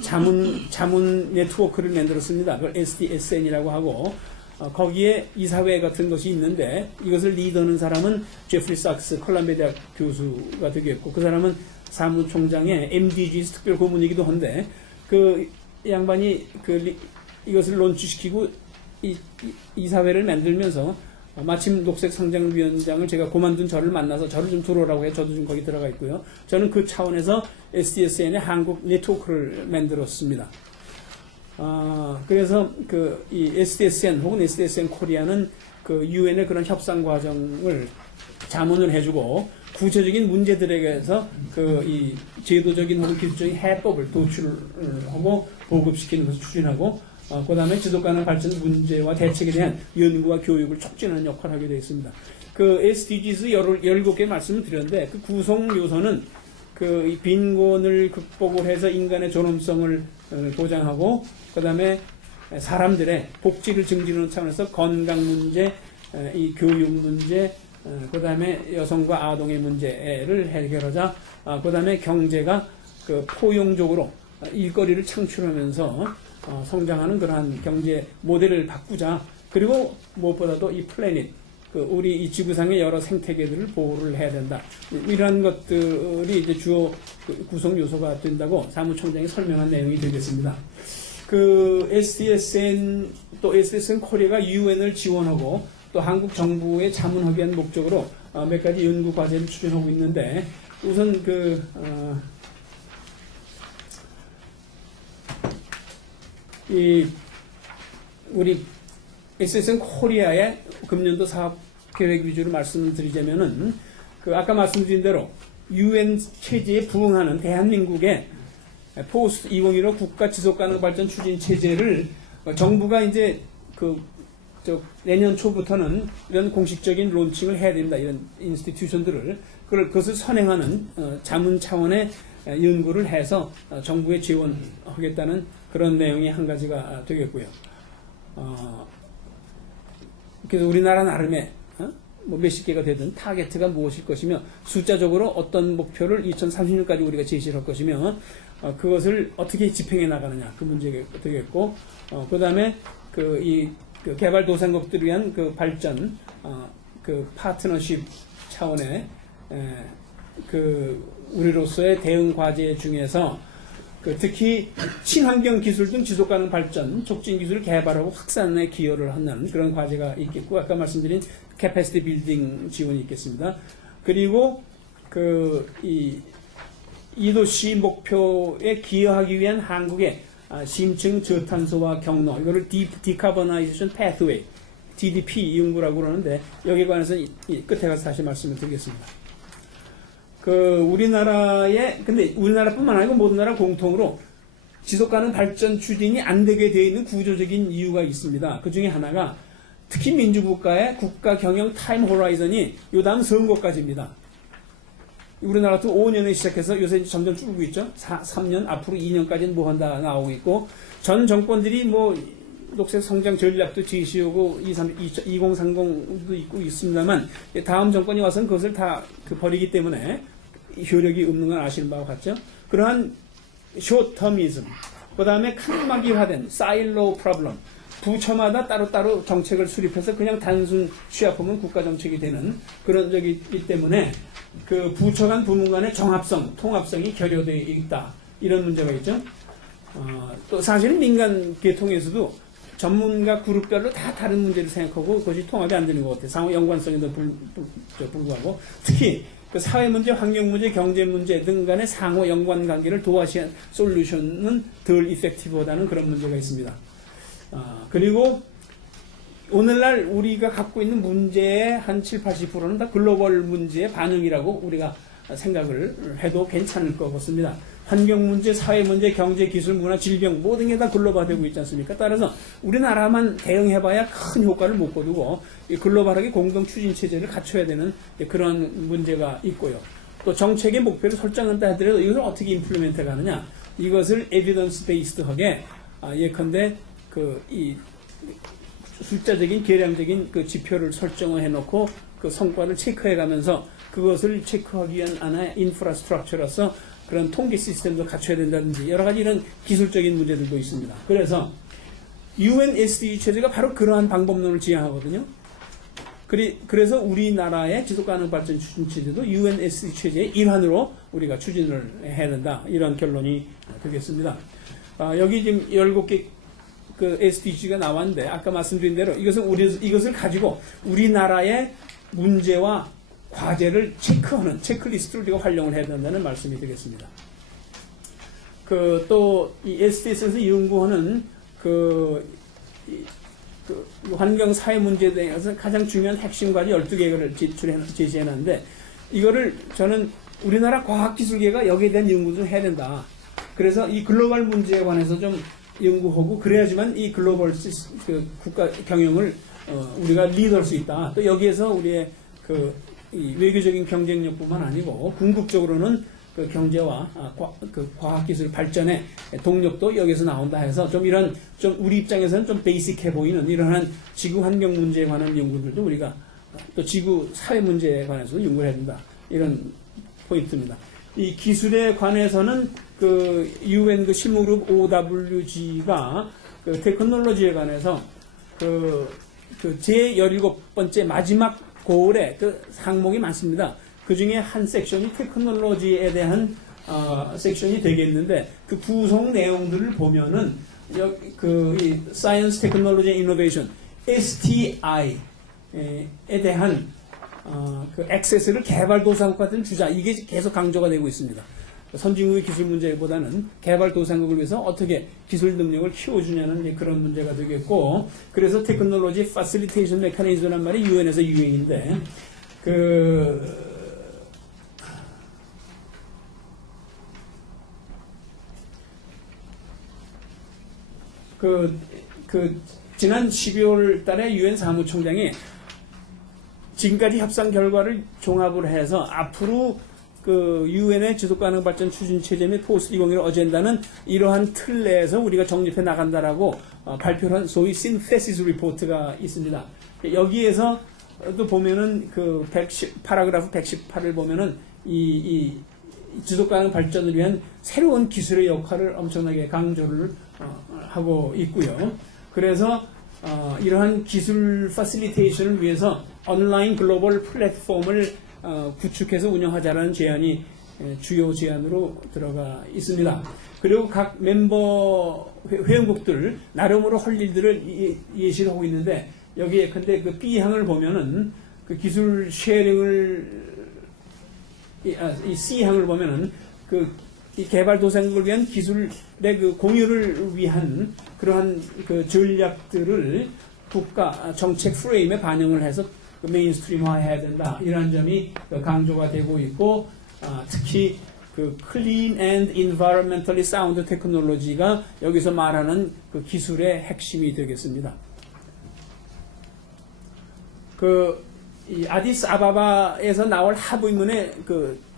자문 네트워크를 만들었습니다. 그걸 SDSN이라고 하고 거기에 이사회 같은 것이 있는데 이것을 리더하는 사람은 제프리 sak스 콜롬비아 대학 교수가 되겠고 그 사람은 사무총장의 MDGs 특별 고문이기도 한데 이 양반이 이것을 론치시키고 이사회를 만들면서 마침 녹색성장위원장을 제가 그만둔 저를 만나서 저를 좀 들어오라고 해서 저도 좀 거기 들어가 있고요. 저는 그 차원에서 SDSN의 한국 네트워크를 만들었습니다. 그래서 이 SDSN 혹은 SDSN 코리아는 유엔의 그런 협상 과정을 자문을 해주고 구체적인 문제들에게서 이 제도적인 혹은 기술적인 해법을 도출하고 보급시키는 것을 추진하고 그 다음에 지속가능 발전 문제와 대책에 대한 연구와 교육을 촉진하는 역할을 하게 되어 있습니다. SDGs 17개 말씀을 드렸는데 그 구성 요소는 이 빈곤을 극복을 해서 인간의 존엄성을 보장하고 그 다음에 사람들의 복지를 증진하는 차원에서 건강 문제, 이 교육 문제, 그 다음에 여성과 아동의 문제를 해결하자. 그 다음에 경제가 포용적으로 일거리를 창출하면서 성장하는 그러한 경제 모델을 바꾸자. 그리고 무엇보다도 이 플래닛, 우리 이 지구상의 여러 생태계들을 보호를 해야 된다. 이러한 것들이 이제 주요 구성 요소가 된다고 사무총장이 설명한 내용이 되겠습니다. SDSN 또 SDSN 코리아가 UN을 지원하고 또 한국 정부에 자문하기 위한 목적으로 몇 가지 연구 과제를 추진하고 있는데 우선 우리 SDSN 코리아의 금년도 사업 계획 위주로 말씀드리자면은 아까 말씀드린 대로 UN 체제에 부응하는 대한민국의 포스트 2015 국가 지속가능 발전 추진 체제를 정부가 이제 내년 초부터는 이런 공식적인 론칭을 해야 된다. 이런 인스티튜션들을 그것을 선행하는 자문 차원의 연구를 해서 정부에 지원하겠다는 그런 내용이 한 가지가 되겠고요. 그래서 우리나라 나름의 뭐 몇십 개가 되든 타겟가 무엇일 것이며 숫자적으로 어떤 목표를 2030년까지 우리가 제시를 할 것이며 그것을 어떻게 집행해 나가느냐 그 문제가 되겠고 그 다음에 그 개발도상국들을 위한 그 발전 그 파트너십 차원의 그 우리로서의 대응 과제 중에서 특히 친환경 기술 등 지속가능 발전, 촉진 기술을 개발하고 확산에 기여를 하는 그런 과제가 있겠고, 아까 말씀드린 캐패시티 빌딩 지원이 있겠습니다. 그리고 이 2도시 목표에 기여하기 위한 한국의 심층 저탄소화 경로, 이거를 디카버나이제이션 패스웨이, DDP 연구라고 그러는데 여기에 관해서 끝에 가서 다시 말씀을 드리겠습니다. 근데 우리나라뿐만 아니고 모든 나라 공통으로 지속가능 발전 추진이 안 되게 되어 있는 구조적인 이유가 있습니다. 그 중에 하나가 특히 민주국가의 국가 경영 타임 호라이즌이 요 다음 선거까지입니다. 우리나라도 5년에 시작해서 요새 점점 줄고 있죠. 3년, 앞으로 2년까지는 뭐 한다 나오고 있고, 전 정권들이 뭐 녹색 성장 전략도 제시하고 2030도 있고 있습니다만, 다음 정권이 와서는 그것을 다 버리기 때문에 효력이 없는 건 아시는 바와 같죠. 그러한 쇼터미즘, 그 다음에 칸막이화된 사일로 프로블럼, 부처마다 따로따로 정책을 수립해서 그냥 단순 취합하면 국가정책이 되는 그런 적이 있기 때문에 그 부처 간 부문 간의 정합성, 통합성이 결여되어 있다. 이런 문제가 있죠. 또 사실은 민간 계통에서도 전문가 그룹별로 다 다른 문제를 생각하고 그것이 통합이 안 되는 것 같아요. 상호 연관성에도 불구하고 특히 그 사회 문제, 환경 문제, 경제 문제 등 간의 상호 연관 관계를 도와시한 솔루션은 덜 이펙티브하다는 그런 문제가 있습니다. 그리고 오늘날 우리가 갖고 있는 문제의 한 7, 80%는 다 글로벌 문제의 반영이라고 우리가 생각을 해도 괜찮을 것 같습니다. 환경 문제, 사회 문제, 경제, 기술, 문화, 질병 모든 게 다 글로벌화되고 있지 않습니까? 따라서 우리나라만 대응해봐야 큰 효과를 못 거두고 글로벌하게 공동 추진 체제를 갖춰야 되는 그런 문제가 있고요. 또 정책의 목표를 설정한다 하더라도 이것을 어떻게 임플리멘트 가느냐, 이것을 에비던스 베이스드하게 예컨대 이 숫자적인 계량적인 그 지표를 설정을 해놓고 그 성과를 체크해가면서 그것을 체크하기 위한 하나의 인프라스트럭처로서 그런 통계 시스템도 갖춰야 된다든지 여러 가지 이런 기술적인 문제들도 있습니다. 그래서 UN SDG 체제가 바로 그러한 방법론을 지향하거든요. 그래서 우리나라의 지속가능 발전 추진 체제도 UN SDG 체제의 일환으로 우리가 추진을 해야 된다. 이런 결론이 되겠습니다. 여기 지금 17개 그 SDG가 나왔는데 아까 말씀드린 대로 이것을 가지고 우리나라의 문제와 과제를 체크하는 체크리스트를 우리가 활용을 해야 된다는 말씀이 되겠습니다. 또 이 SDG에서 연구하는 환경 사회 문제에 대해서 가장 중요한 핵심 과제 12개를 제시해놨는데 이거를 저는 우리나라 과학기술계가 여기에 대한 연구를 해야 된다. 그래서 이 글로벌 문제에 관해서 좀 연구하고 그래야지만 이 글로벌 국가 경영을 우리가 리드할 수 있다. 또 여기에서 우리의 이 외교적인 경쟁력뿐만 아니고 궁극적으로는 그 경제와 과학기술 발전의 동력도 여기서 나온다 해서 좀 우리 입장에서는 좀 베이직해 보이는 이러한 지구 환경 문제에 관한 연구들도 우리가 또 지구 사회 문제에 관해서도 연구를 해야 된다. 이런 포인트입니다. 이 기술에 관해서는 UN 실무그룹 OWG가 테크놀로지에 관해서 제17번째 마지막 고울에 항목이 많습니다. 그 중에 한 섹션이 테크놀로지에 대한 섹션이 되겠는데 그 구성 내용들을 보면은 이 Science, Technology, Innovation STI에 대한 액세스를 개발도상국 같은 주자, 이게 계속 강조가 되고 있습니다. 선진국의 기술 문제보다는 개발도상국을 위해서 어떻게 기술 능력을 키워주냐는 그런 문제가 되겠고, 그래서 테크놀로지 파실리테이션 메커니즘이라는 말이 유엔에서 유행인데, 지난 12월 달에 유엔 사무총장이 지금까지 협상 결과를 종합을 해서 앞으로 유엔의 지속가능 발전 추진 체제 및 포스트 2021 어젠다는 이러한 틀 내에서 우리가 정립해 나간다라고 발표한 소위 신테시스 리포트가 있습니다. 여기에서 또 보면은 그 파라그래프 118을 보면은 이 지속가능 발전을 위한 새로운 기술의 역할을 엄청나게 강조를 하고 있고요. 그래서 이러한 기술 파실리테이션을 위해서 온라인 글로벌 플랫폼을 구축해서 운영하자라는 제안이 주요 제안으로 들어가 있습니다. 그리고 각 멤버 회원국들 나름으로 할 일들을 예시를 하고 있는데 여기에 근데 그 B항을 보면은 그 기술 쉐어링을 이 C항을 보면은 이 개발도상국을 위한 기술의 그 공유를 위한 그러한 그 전략들을 국가 정책 프레임에 반영을 해서 그 메인스트림화해야 된다. 이러한 점이 강조가 되고 있고 특히 그 clean and environmentally sound 테크놀로지가 여기서 말하는 그 기술의 핵심이 되겠습니다. 이 아디스 아바바에서 나올 하부인문의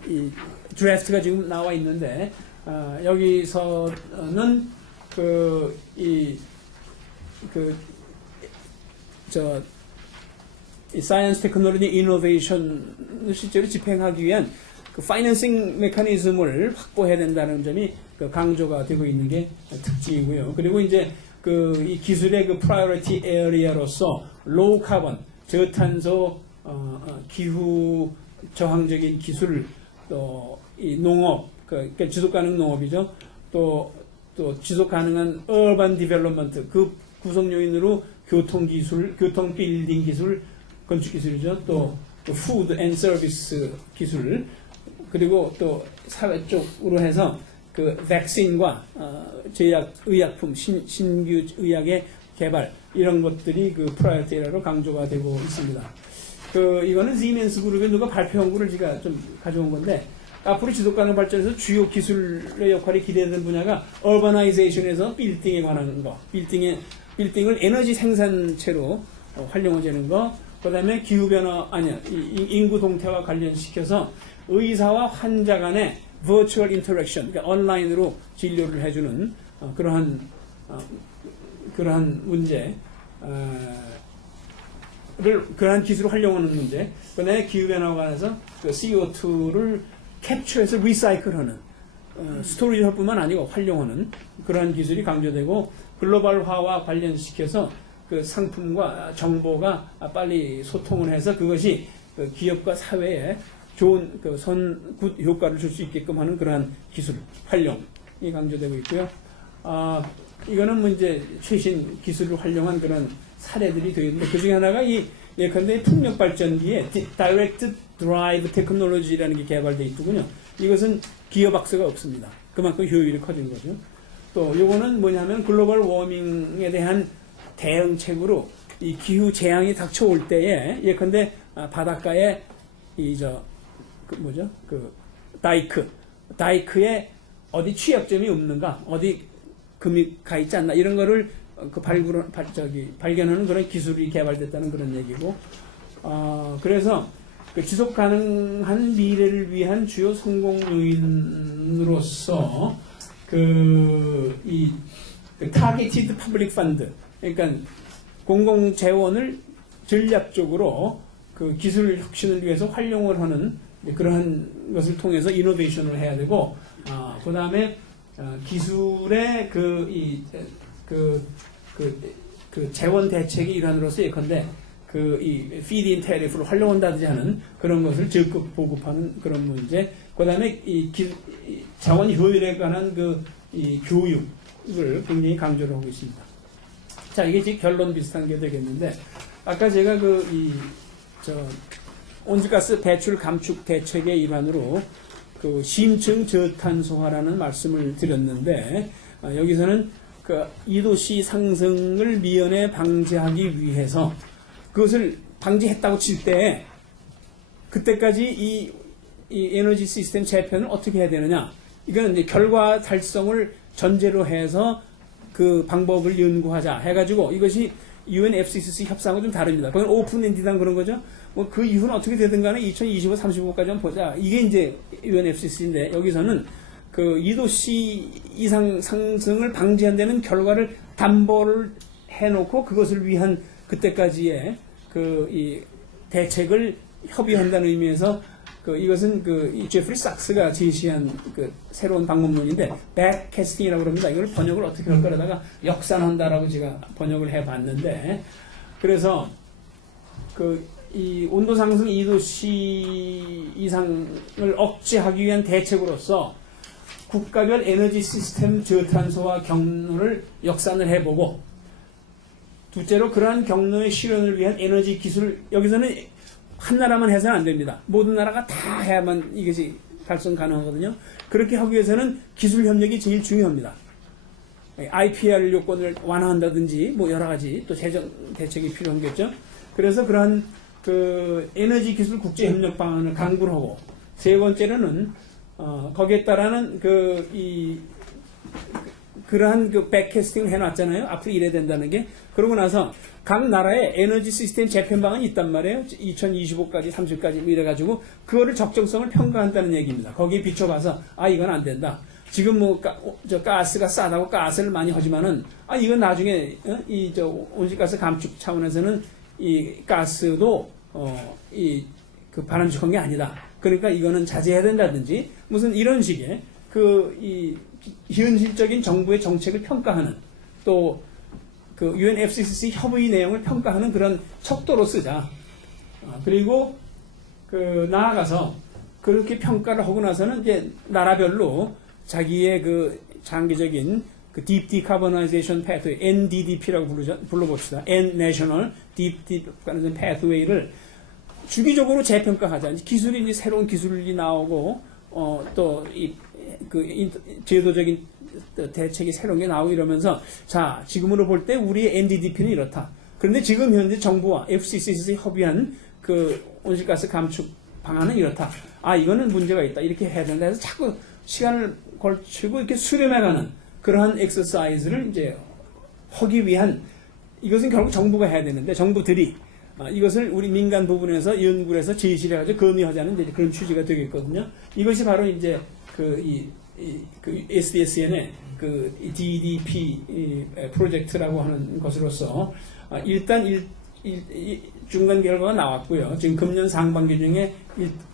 이 드래프트가 지금 나와 있는데 여기서는 이 사이언스 테크놀로지 이노베이션을 실제로 집행하기 위한 그 파이낸싱 메커니즘을 확보해야 된다는 점이 강조가 되고 있는 게 특징이고요. 그리고 이제 이 기술의 그 프라이어리티 에어리아로서 로우 카본, 저탄소, 기후 저항적인 기술, 또 이 농업, 그러니까 지속 가능 농업이죠. 또 지속 가능한 urban development, 그 구성 요인으로 교통 기술, 교통 빌딩 기술, 건축 기술이죠. 또 food and service 기술, 그리고 또 사회 쪽으로 해서 그 백신과 제약, 의약품, 신규 의약의 개발 이런 것들이 그 프라이어티로 강조가 되고 있습니다. 이거는 시멘스 그룹의 누가 발표한 거를 제가 좀 가져온 건데 앞으로 지속가능 발전에서 주요 기술의 역할이 기대되는 분야가 어바나이제이션에서 빌딩에 관한 거, 빌딩을 에너지 생산체로 활용하자는 거, 그 다음에 기후변화, 인구 동태와 관련시켜서 의사와 환자 간의 virtual interaction, 그러니까 온라인으로 진료를 해주는 그러한 문제, 그러한 기술을 활용하는 문제, 그 다음에 기후변화와 관해서 그 CO2를 캡처해서 리사이클하는, 스토리할 뿐만 아니고 활용하는 그러한 기술이 강조되고 글로벌화와 관련시켜서 그 상품과 정보가 빨리 소통을 해서 그것이 그 기업과 사회에 좋은 굿 효과를 줄 수 있게끔 하는 그러한 기술 활용이 강조되고 있고요. 이거는 뭐 이제 최신 기술을 활용한 그런 사례들이 되어 있는데 그 중에 하나가 예컨대 풍력 발전기에 Direct Drive Technology라는 게 개발되어 있더군요. 이것은 기업 악세가 없습니다. 그만큼 효율이 커진 거죠. 또 요거는 뭐냐면 글로벌 워밍에 대한 대응책으로 이 기후 재앙이 닥쳐올 때에 예컨대 바닷가에 다이크에 어디 취약점이 없는가, 어디 금이 가 있지 않나 이런 거를 발견하는 그런 기술이 개발됐다는 그런 얘기고, 그래서 지속 가능한 미래를 위한 주요 성공 요인으로서 targeted public fund, 그러니까 공공 재원을 전략적으로 그 기술 혁신을 위해서 활용을 하는 그러한 것을 통해서 이노베이션을 해야 되고, 그 다음에 기술의 재원 대책의 일환으로서 예컨대 이 feed-in tariff를 활용한다든지 하는 그런 것을 적극 보급하는 그런 문제, 그 다음에 자원 효율에 관한 이 교육을 굉장히 강조를 하고 있습니다. 자, 이게 지금 결론 비슷한 게 되겠는데, 아까 제가 온실가스 배출 감축 대책의 일환으로 심층 저탄소화라는 말씀을 드렸는데, 여기서는 2도씨 상승을 미연에 방지하기 위해서 그것을 방지했다고 칠 때 그때까지 이 에너지 시스템 재편을 어떻게 해야 되느냐, 이거는 이제 결과 달성을 전제로 해서 그 방법을 연구하자 해가지고, 이것이 UNFCCC 협상과 좀 다릅니다. 그건 오픈엔디단 그런 거죠. 뭐 그 이후는 어떻게 되든 간에 2025, 35까지 한번 보자. 이게 이제 UNFCCC인데, 여기서는 2도씨 이상 상승을 방지한다는 결과를 담보를 해놓고 그것을 위한 그때까지의 이 대책을 협의한다는 의미에서 이것은 이 제프리 sak스가 제시한 새로운 방법론인데 백캐스팅이라고 합니다. 이걸 번역을 어떻게 할 거라다가 역산한다라고 제가 번역을 해봤는데 그래서 이 온도 상승 2도씨 이상을 억제하기 위한 대책으로서 국가별 에너지 시스템 저탄소화 경로를 역산을 해보고 둘째로 그러한 경로의 실현을 위한 에너지 기술 여기서는 한 나라만 해서는 안 됩니다. 모든 나라가 다 해야만 이것이 달성 가능하거든요. 그렇게 하기 위해서는 기술 협력이 제일 중요합니다. IPR 요건을 완화한다든지 뭐 여러 가지 또 재정 대책이 필요하겠죠. 그래서 그러한 에너지 기술 국제 협력 방안을 강구를 하고 세 번째로는 거기에 따라는 그러한 백캐스팅을 해놨잖아요. 앞으로 이래야 된다는 게. 그러고 나서 각 나라의 에너지 시스템 재편 방안이 있단 말이에요. 2025까지, 30까지 이래가지고 그거를 적정성을 평가한다는 얘기입니다. 거기에 비춰봐서 이건 안 된다. 지금 가스가 싸다고 가스를 많이 하지만은 이건 나중에 온실가스 감축 차원에서는 이 가스도 바람직한 게 아니다. 그러니까 이거는 자제해야 된다든지 무슨 이런 식의 이 현실적인 정부의 정책을 평가하는 또 UNFCCC 협의 내용을 평가하는 그런 척도로 쓰자. 그리고 나아가서 그렇게 평가를 하고 나서는 이제 나라별로 자기의 장기적인 Deep Decarbonization Pathway, NDDP라고 불러봅시다. National Deep Decarbonization Pathway를 주기적으로 재평가하자. 기술이 이제 새로운 기술이 나오고 또 제도적인 대책이 새로운 게 나오고 이러면서 자 지금으로 볼 때 우리의 NDDP는 이렇다. 그런데 지금 현재 정부와 FCC에서 협의한 온실가스 감축 방안은 이렇다. 이거는 문제가 있다. 이렇게 해야 된다 해서 자꾸 시간을 걸치고 이렇게 수렴해가는 그러한 엑서사이즈를 이제 하기 위한 이것은 결국 정부가 해야 되는데 정부들이 이것을 우리 민간 부분에서 연구를 해서 제시를 해가지고 건의하자는 이제 그런 취지가 되겠거든요. 이것이 바로 이제 SDSN의 DDP 프로젝트라고 하는 것으로서 일단 중간 결과가 나왔고요. 지금 금년 상반기 중에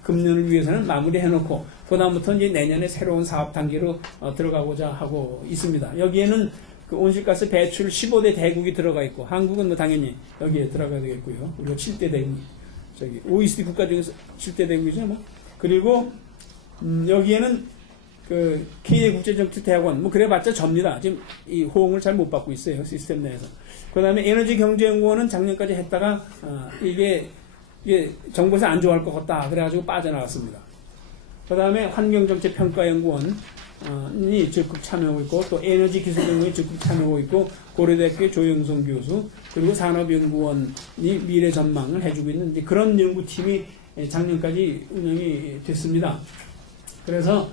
금년을 위해서는 마무리해놓고 그 다음부터 이제 내년에 새로운 사업 단계로 들어가고자 하고 있습니다. 여기에는 온실가스 배출 15대 대국이 들어가 있고 한국은 뭐 당연히 여기에 들어가야 되겠고요. 우리가 7대 대국, OECD 국가 중에서 7대 대국이죠. 뭐. 그리고 여기에는 K의 국제정치대학원 뭐 그래봤자 접니다. 지금 이 호응을 잘 못 받고 있어요. 시스템 내에서. 그 다음에 에너지경제연구원은 작년까지 했다가 이게 정부에서 안 좋아할 것 같다. 그래가지고 빠져나갔습니다. 그 다음에 환경정책평가연구원이 적극 참여하고 있고 또 에너지기술연구원이 적극 참여하고 있고 고려대학교의 조영성 교수 그리고 산업연구원이 미래 전망을 해주고 있는 이제 그런 연구팀이 작년까지 운영이 됐습니다. 그래서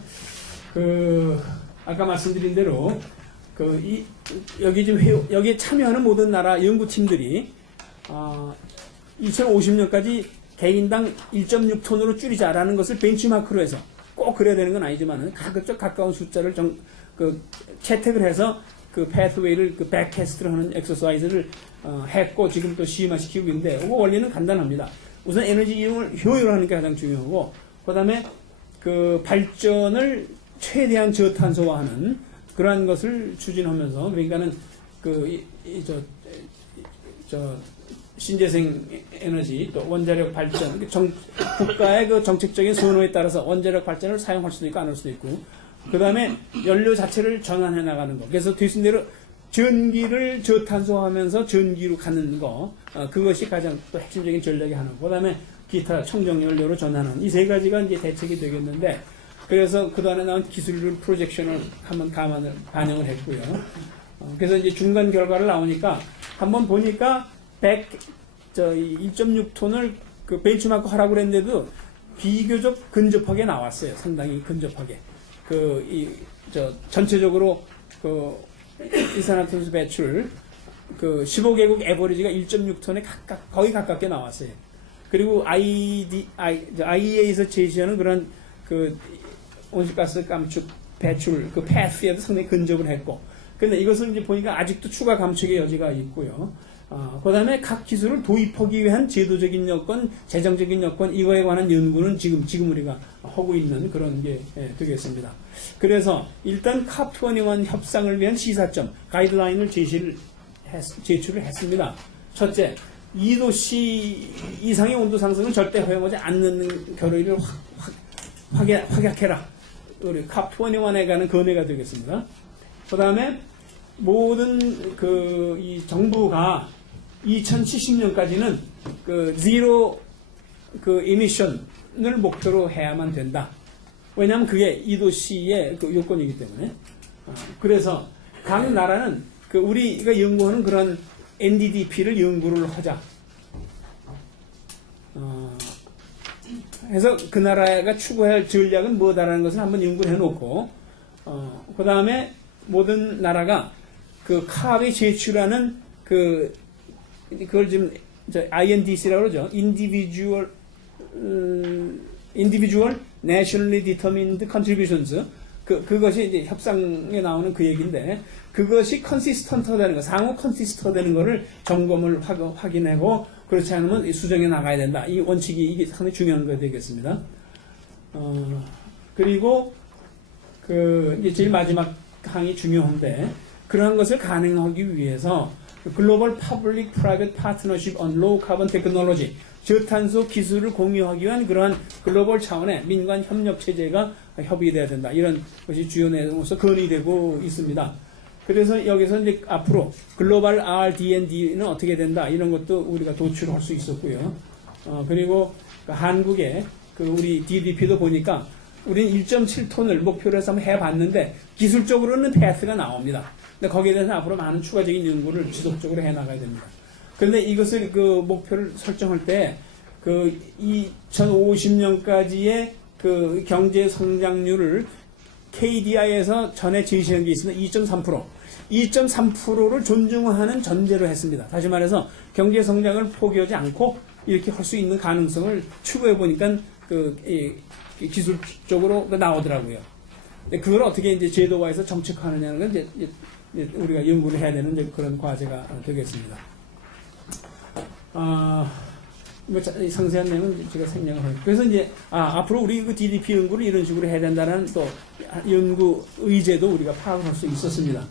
아까 말씀드린 대로 여기에 참여하는 모든 나라 연구팀들이 2050년까지 개인당 1.6톤으로 줄이자라는 것을 벤치마크로 해서 꼭 그래야 되는 건 아니지만 가급적 가까운 숫자를 채택을 해서 패스웨이를 백캐스트를 하는 엑서사이즈를 했고 지금 또 시험화시키고 있는데 그 원리는 간단합니다. 우선 에너지 이용을 효율화하는 게 가장 중요하고 그 다음에 발전을 최대한 저탄소화하는 그러한 것을 추진하면서 그러니까는 신재생 에너지 또 원자력 발전 국가의 정책적인 선호에 따라서 원자력 발전을 사용할 수도 있고 안 할 수도 있고 그 다음에 연료 자체를 전환해 나가는 거 그래서 되신 대로 전기를 저탄소화하면서 전기로 가는 거 그것이 가장 또 핵심적인 전략의 하나고 그 다음에 기타 청정 연료로 전환하는 이 세 가지가 이제 대책이 되겠는데 그래서 그동안에 나온 기술을 프로젝션을 한번 반영을 했고요. 그래서 이제 중간 결과를 나오니까 한번 보니까 1.6톤을 벤치마크 하라고 그랬는데도 비교적 근접하게 나왔어요. 상당히 근접하게. 전체적으로 이산화탄소 배출 15개국 에버리지가 1.6톤에 거의 가깝게 나왔어요. 그리고 IEA에서 제시하는 그런 온실가스 감축 배출 패스에도 상당히 근접을 했고 근데 이것을 이제 보니까 아직도 추가 감축의 여지가 있고요. 그 다음에 각 기술을 도입하기 위한 제도적인 여건, 재정적인 여건, 이거에 관한 연구는 지금 우리가 하고 있는 그런 게 되겠습니다. 그래서 일단 컵21 협상을 위한 시사점, 가이드라인을 제출을 했습니다. 첫째, 2도씨 이상의 온도 상승은 절대 허용하지 않는 결의를 확약해라. 우리 컵21에 관한 건의가 되겠습니다. 그 다음에 모든 이 정부가 2070년까지는 제로 이미션을 목표로 해야만 된다. 왜냐하면 그게 2도씨의 요건이기 때문에. 그래서 각 나라는 우리가 연구하는 그런 NDDP를 연구를 하자. 해서 그 나라가 추구할 전략은 뭐다라는 것을 한번 연구를 해놓고, 그 다음에 모든 나라가 컵이 제출하는 그걸 지금 INDC라고 그러죠. Individual Nationally Determined Contributions. 그것이 이제 협상에 나오는 그 얘기인데, 그것이 컨시스턴트되는 거, 상호 컨시스턴트되는 거를 점검을 확인하고, 그렇지 않으면 수정해 나가야 된다. 이 원칙이 이게 상당히 중요한 거 되겠습니다. 그리고 이제 제일 마지막 항이 중요한데, 그러한 것을 가능하기 위해서 글로벌 퍼블릭 프라이빗 파트너십 on low carbon technology, 저탄소 기술을 공유하기 위한 그러한 글로벌 차원의 민관 협력 체제가 협의돼야 된다. 이런 것이 주요 내용으로서 건의되고 있습니다. 그래서 여기서 이제 앞으로 글로벌 RD&D는 어떻게 된다. 이런 것도 우리가 도출할 수 있었고요. 그리고 한국의 우리 DDP도 보니까 우리는 1.7톤을 목표로 해서 한번 해봤는데 기술적으로는 패스가 나옵니다. 근데 거기에 대해서 앞으로 많은 추가적인 연구를 지속적으로 해나가야 됩니다. 그런데 이것을 목표를 설정할 때 2050년까지의 경제 성장률을 KDI에서 전에 제시한 게 있습니다. 2.3%. 2.3%를 존중하는 전제로 했습니다. 다시 말해서 경제 성장을 포기하지 않고 이렇게 할 수 있는 가능성을 추구해 보니까 기술적으로 나오더라고요. 그걸 어떻게 이제 제도화해서 정책화하느냐는 건 이제 우리가 연구를 해야 되는 이제 그런 과제가 되겠습니다. 상세한 내용은 제가 생략을 하고. 그래서 이제, 앞으로 우리 DDP 연구를 이런 식으로 해야 된다는 또 연구 의제도 우리가 파악을 할 수 있었습니다.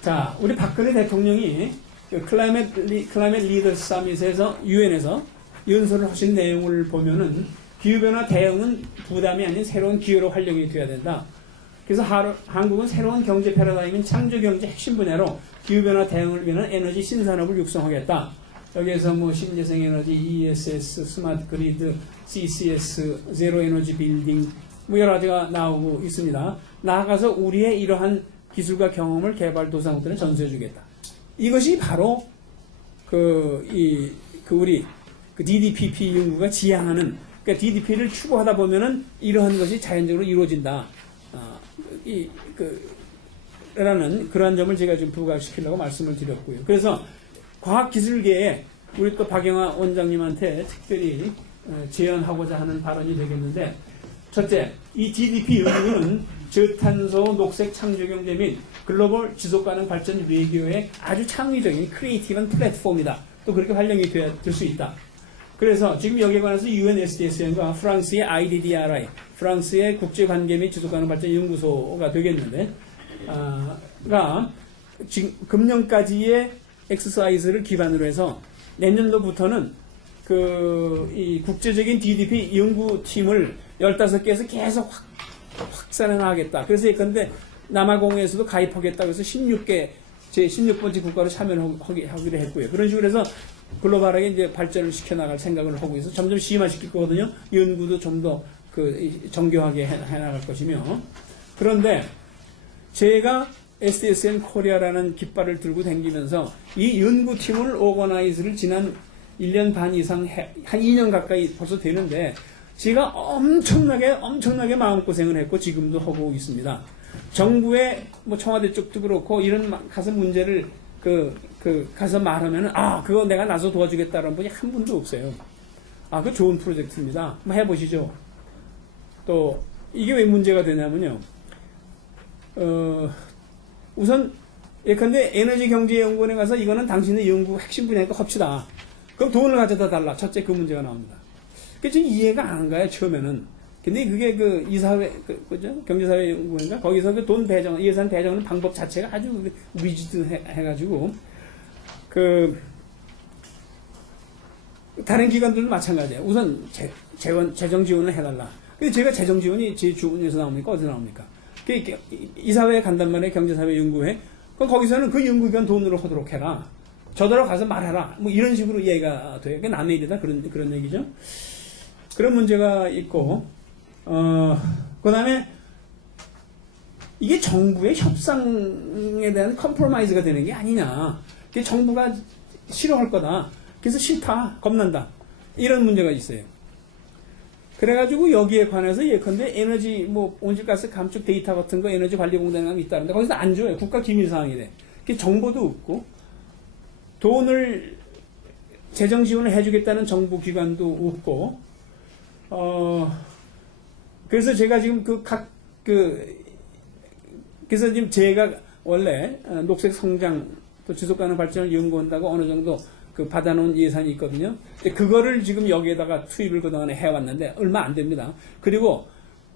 자, 우리 박근혜 대통령이 클라이밋 리더 서밋에서, 유엔에서 연설을 하신 내용을 보면은 기후변화 대응은 부담이 아닌 새로운 기회로 활용이 돼야 된다. 그래서 한국은 새로운 경제 패러다임인 창조경제 핵심 분야로 기후변화 대응을 위한 에너지 신산업을 육성하겠다. 여기에서 신재생 에너지, ESS, 스마트 그리드, CCS, 제로 에너지 빌딩, 여러 가지가 나오고 있습니다. 나아가서 우리의 이러한 기술과 경험을 개발도상국들은 전수해주겠다. 이것이 바로 우리 DDPP 연구가 지향하는, 그러니까 DDP를 추구하다 보면은 이러한 것이 자연적으로 이루어진다. 라는 그러한 점을 제가 좀 부각시키려고 말씀을 드렸고요. 그래서 과학기술계에 우리 또 박영하 원장님한테 특별히 제안하고자 하는 발언이 되겠는데, 첫째, 이 DDP 연구는 저탄소 녹색 창조경제 및 글로벌 지속가능 발전 외교의 아주 창의적인 크리에이티브한 플랫폼이다. 또 그렇게 활용이 될 수 있다. 그래서 지금 여기에 관해서 UN SDSN과 프랑스의 IDDRI, 프랑스의 국제관계 및 지속가능 발전 연구소가 되겠는데, 지금 금년까지의 엑서사이즈를 기반으로 해서 내년도부터는 이 국제적인 DDP 연구팀을 15개에서 계속 확산해 나가겠다. 그래서 예컨대 남아공에서도 가입하겠다. 그래서 16번째 국가로 참여하기로 했고요. 그런 식으로 해서 글로벌하게 이제 발전을 시켜나갈 생각을 하고 있어서 점점 심화시킬 거거든요. 연구도 좀 더 정교하게 해나갈 것이며. 그런데 제가 SDSN 코리아라는 깃발을 들고 다니면서 이 연구팀을 오거나이즈를 지난 1년 반 이상 한 2년 가까이 벌써 되는데, 제가 엄청나게 마음고생을 했고 지금도 하고 있습니다. 정부의 청와대 쪽도 그렇고 이런 가서 문제를 가서 말하면은 그거 내가 나서 도와주겠다는 분이 한 분도 없어요. 그거 좋은 프로젝트입니다. 한번 해보시죠. 또 이게 왜 문제가 되냐면요. 우선 예컨대 에너지경제연구원에 가서 이거는 당신의 연구 핵심 분야니까 합시다. 그럼 돈을 가져다 달라. 첫째 그 문제가 나옵니다. 그게 지금 이해가 안 가요, 처음에는. 근데 그게 그 이사회, 그죠? 경제사회연구원인가? 거기서 그 돈 배정, 예산 배정하는 방법 자체가 아주 리지드 해가지고, 다른 기관들도 마찬가지예요. 우선 재정 지원을 해달라. 근데 제가 재정 지원이 제 주문에서 나옵니까? 어디서 나옵니까? 이사회에 간단 말이에요. 경제사회연구회. 그럼 거기서는 그 연구기관 돈으로 하도록 해라. 저더러 가서 말해라. 뭐 이런 식으로 이해가 돼요. 그게 남의 일이다. 그런 얘기죠. 그런 문제가 있고, 그 다음에 이게 정부의 협상에 대한 컴프로마이즈가 되는 게 아니냐. 그게 정부가 싫어할 거다. 그래서 싫다. 겁난다. 이런 문제가 있어요. 그래가지고 여기에 관해서 예컨대 에너지, 온실가스 감축 데이터 같은 거 에너지 관리공단이 있다는데 거기서 안 줘요. 국가 기밀 사항이래. 그게 정보도 없고, 돈을, 재정 지원을 해주겠다는 정부 기관도 없고, 그래서 제가 지금 그래서 지금 제가 원래 녹색 성장 또 지속 가능 발전을 연구한다고 어느 정도 받아놓은 예산이 있거든요. 그거를 지금 여기에다가 투입을 그동안에 해왔는데 얼마 안 됩니다. 그리고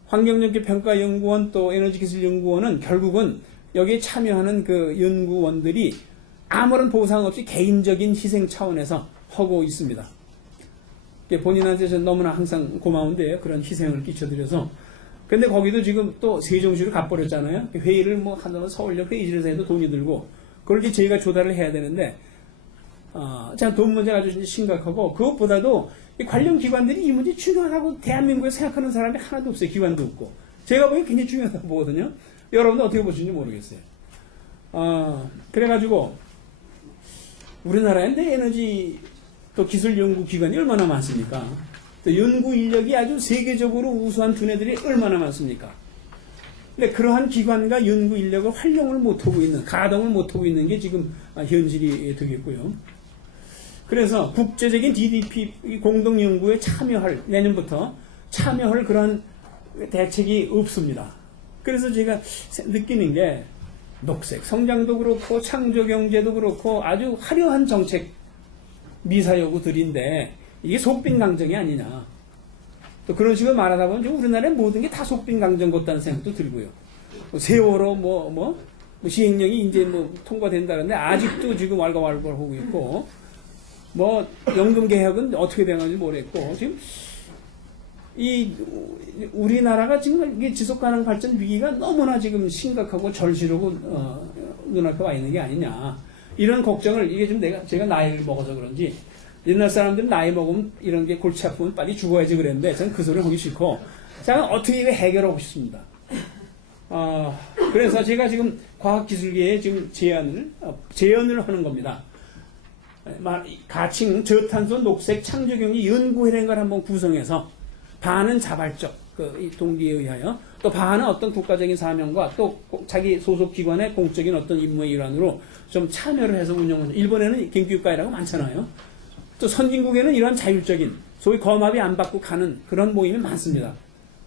환경연계평가연구원 또 에너지기술연구원은 결국은 여기에 참여하는 그 연구원들이 아무런 보상 없이 개인적인 희생 차원에서 하고 있습니다. 본인한테 전 너무나 항상 고마운데 그런 희생을 끼쳐드려서. 근데 거기도 지금 또 세종시로 가버렸잖아요. 회의를 한다면 서울역 회의실에서 해도 돈이 들고 그걸 이제 저희가 조달을 해야 되는데 자, 돈 문제가 아주 심각하고 그것보다도 이 관련 기관들이 이 문제 중요하다고 대한민국에 생각하는 사람이 하나도 없어요. 기관도 없고. 제가 보기엔 굉장히 중요하다고 보거든요. 여러분들 어떻게 보시는지 모르겠어요. 그래가지고 우리나라에 에너지 또 기술 연구 기관이 얼마나 많습니까? 또 연구 인력이 아주 세계적으로 우수한 두뇌들이 얼마나 많습니까? 근데 그러한 기관과 연구 인력을 활용을 못하고 있는, 가동을 못하고 있는 게 지금 현실이 되겠고요. 그래서 국제적인 DDP 공동 연구에 내년부터 참여할 그런 대책이 없습니다. 그래서 제가 느끼는 게 녹색 성장도 그렇고 창조경제도 그렇고 아주 화려한 정책 미사여구들인데 이게 속빈강정이 아니냐. 또 그런 식으로 말하다 보면 우리나라의 모든 게 다 속빈강정 같다는 생각도 들고요. 세월호 시행령이 이제 통과된다는데 아직도 지금 왈가왈부하고 있고 연금개혁은 어떻게 되는지 모르겠고 지금 우리나라가 지금 이게 지속가능 발전 위기가 너무나 지금 심각하고 절실하고 눈앞에 와 있는 게 아니냐. 이런 걱정을 이게 좀 제가 나이를 먹어서 그런지 옛날 사람들은 나이 먹으면 이런 게 골치 아프면 빨리 죽어야지 그랬는데 저는 그 소리를 하기 싫고 저는 어떻게 이거 해결하고 싶습니다. 그래서 제가 지금 과학기술계에 지금 제안을 하는 겁니다. 가칭 저탄소 녹색 창조경제 연구회라는 걸 한번 구성해서 반은 자발적 이 동기에 의하여 또 반은 어떤 국가적인 사명과 또 자기 소속 기관의 공적인 어떤 임무의 일환으로 좀 참여를 해서 운영하는. 일본에는研究会라고 많잖아요. 또 선진국에는 이런 자율적인 소위 거마비 안 받고 가는 그런 모임이 많습니다.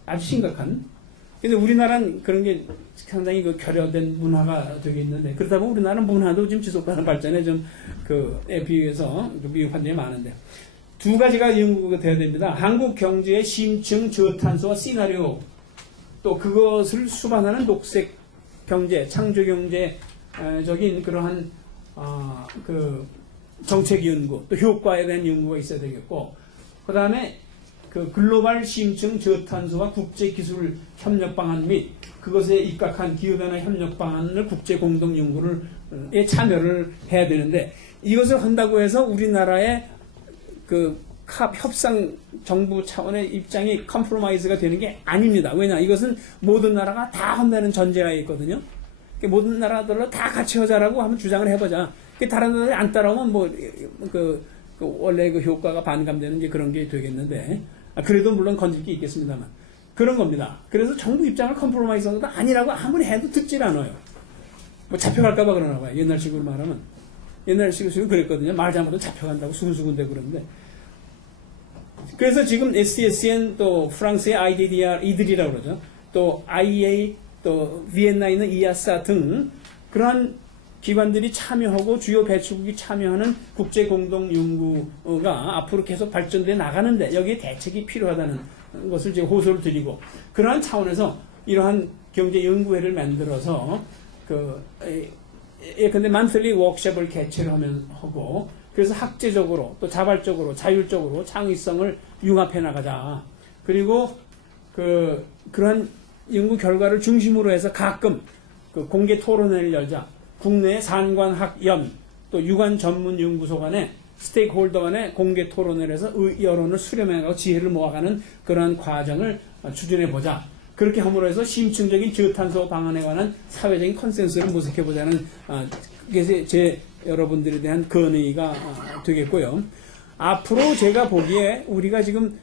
아주 심각한. 근데 우리나라는 그런 게 상당히 결여된 문화가 되게 있는데 그러다 보면 우리나라 문화도 지금 지속가능 발전에 에 비해서 미흡한 점이 많은데 두 가지가 연구가 돼야 됩니다. 한국 경제의 심층 저탄소와 시나리오 또 그것을 수반하는 녹색 경제, 창조 경제적인 그러한 정책 연구, 또 효과에 대한 연구가 있어야 되겠고, 그 다음에 글로벌 심층 저탄소와 국제 기술 협력 방안 및 그것에 입각한 기후변화 협력 방안을 국제 공동 연구에 참여를 해야 되는데 이것을 한다고 해서 우리나라의 협상 정부 차원의 입장이 컴프로마이즈가 되는 게 아닙니다. 왜냐? 이것은 모든 나라가 다 한다는 전제가 있거든요. 모든 나라들로 다 같이 하자라고 한번 주장을 해보자. 다른 나라들이 안 따라오면 원래 효과가 반감되는 그런 게 되겠는데, 그래도 물론 건질 게 있겠습니다만. 그런 겁니다. 그래서 정부 입장을 컴프로마이즈 하는 것도 아니라고 아무리 해도 듣질 않아요. 잡혀갈까봐 그러나 봐요. 옛날식으로 말하면. 옛날식으로 그랬거든요. 말 잘못하면 잡혀간다고 수근수근대고 그러는데. 그래서 지금 STSN 또 프랑스의 IDDR 이들이라고 그러죠. 또 IEA 또 비엔나에 있는 이아사 등 그러한 기관들이 참여하고 주요 배출국이 참여하는 국제 공동 연구가 앞으로 계속 발전돼 나가는데 여기에 대책이 필요하다는 것을 제가 호소를 드리고, 그러한 차원에서 이러한 경제 연구회를 만들어서 근데 만슬리 워크숍을 개최를 하고, 그래서 학제적으로 또 자발적으로 자율적으로 창의성을 융합해 나가자. 그리고 그러한 연구 결과를 중심으로 해서 가끔 공개 토론회를 열자. 국내 산관학연 또 유관 전문 연구소 간에 스테이크홀더 간에 공개 토론회를 해서 여론을 수렴해가고 지혜를 모아가는 그러한 과정을 추진해 보자. 그렇게 함으로 해서 심층적인 저탄소 방안에 관한 사회적인 컨센서스를 모색해 보자는 그게 제 여러분들에 대한 건의가 되겠고요. 앞으로 제가 보기에 우리가 지금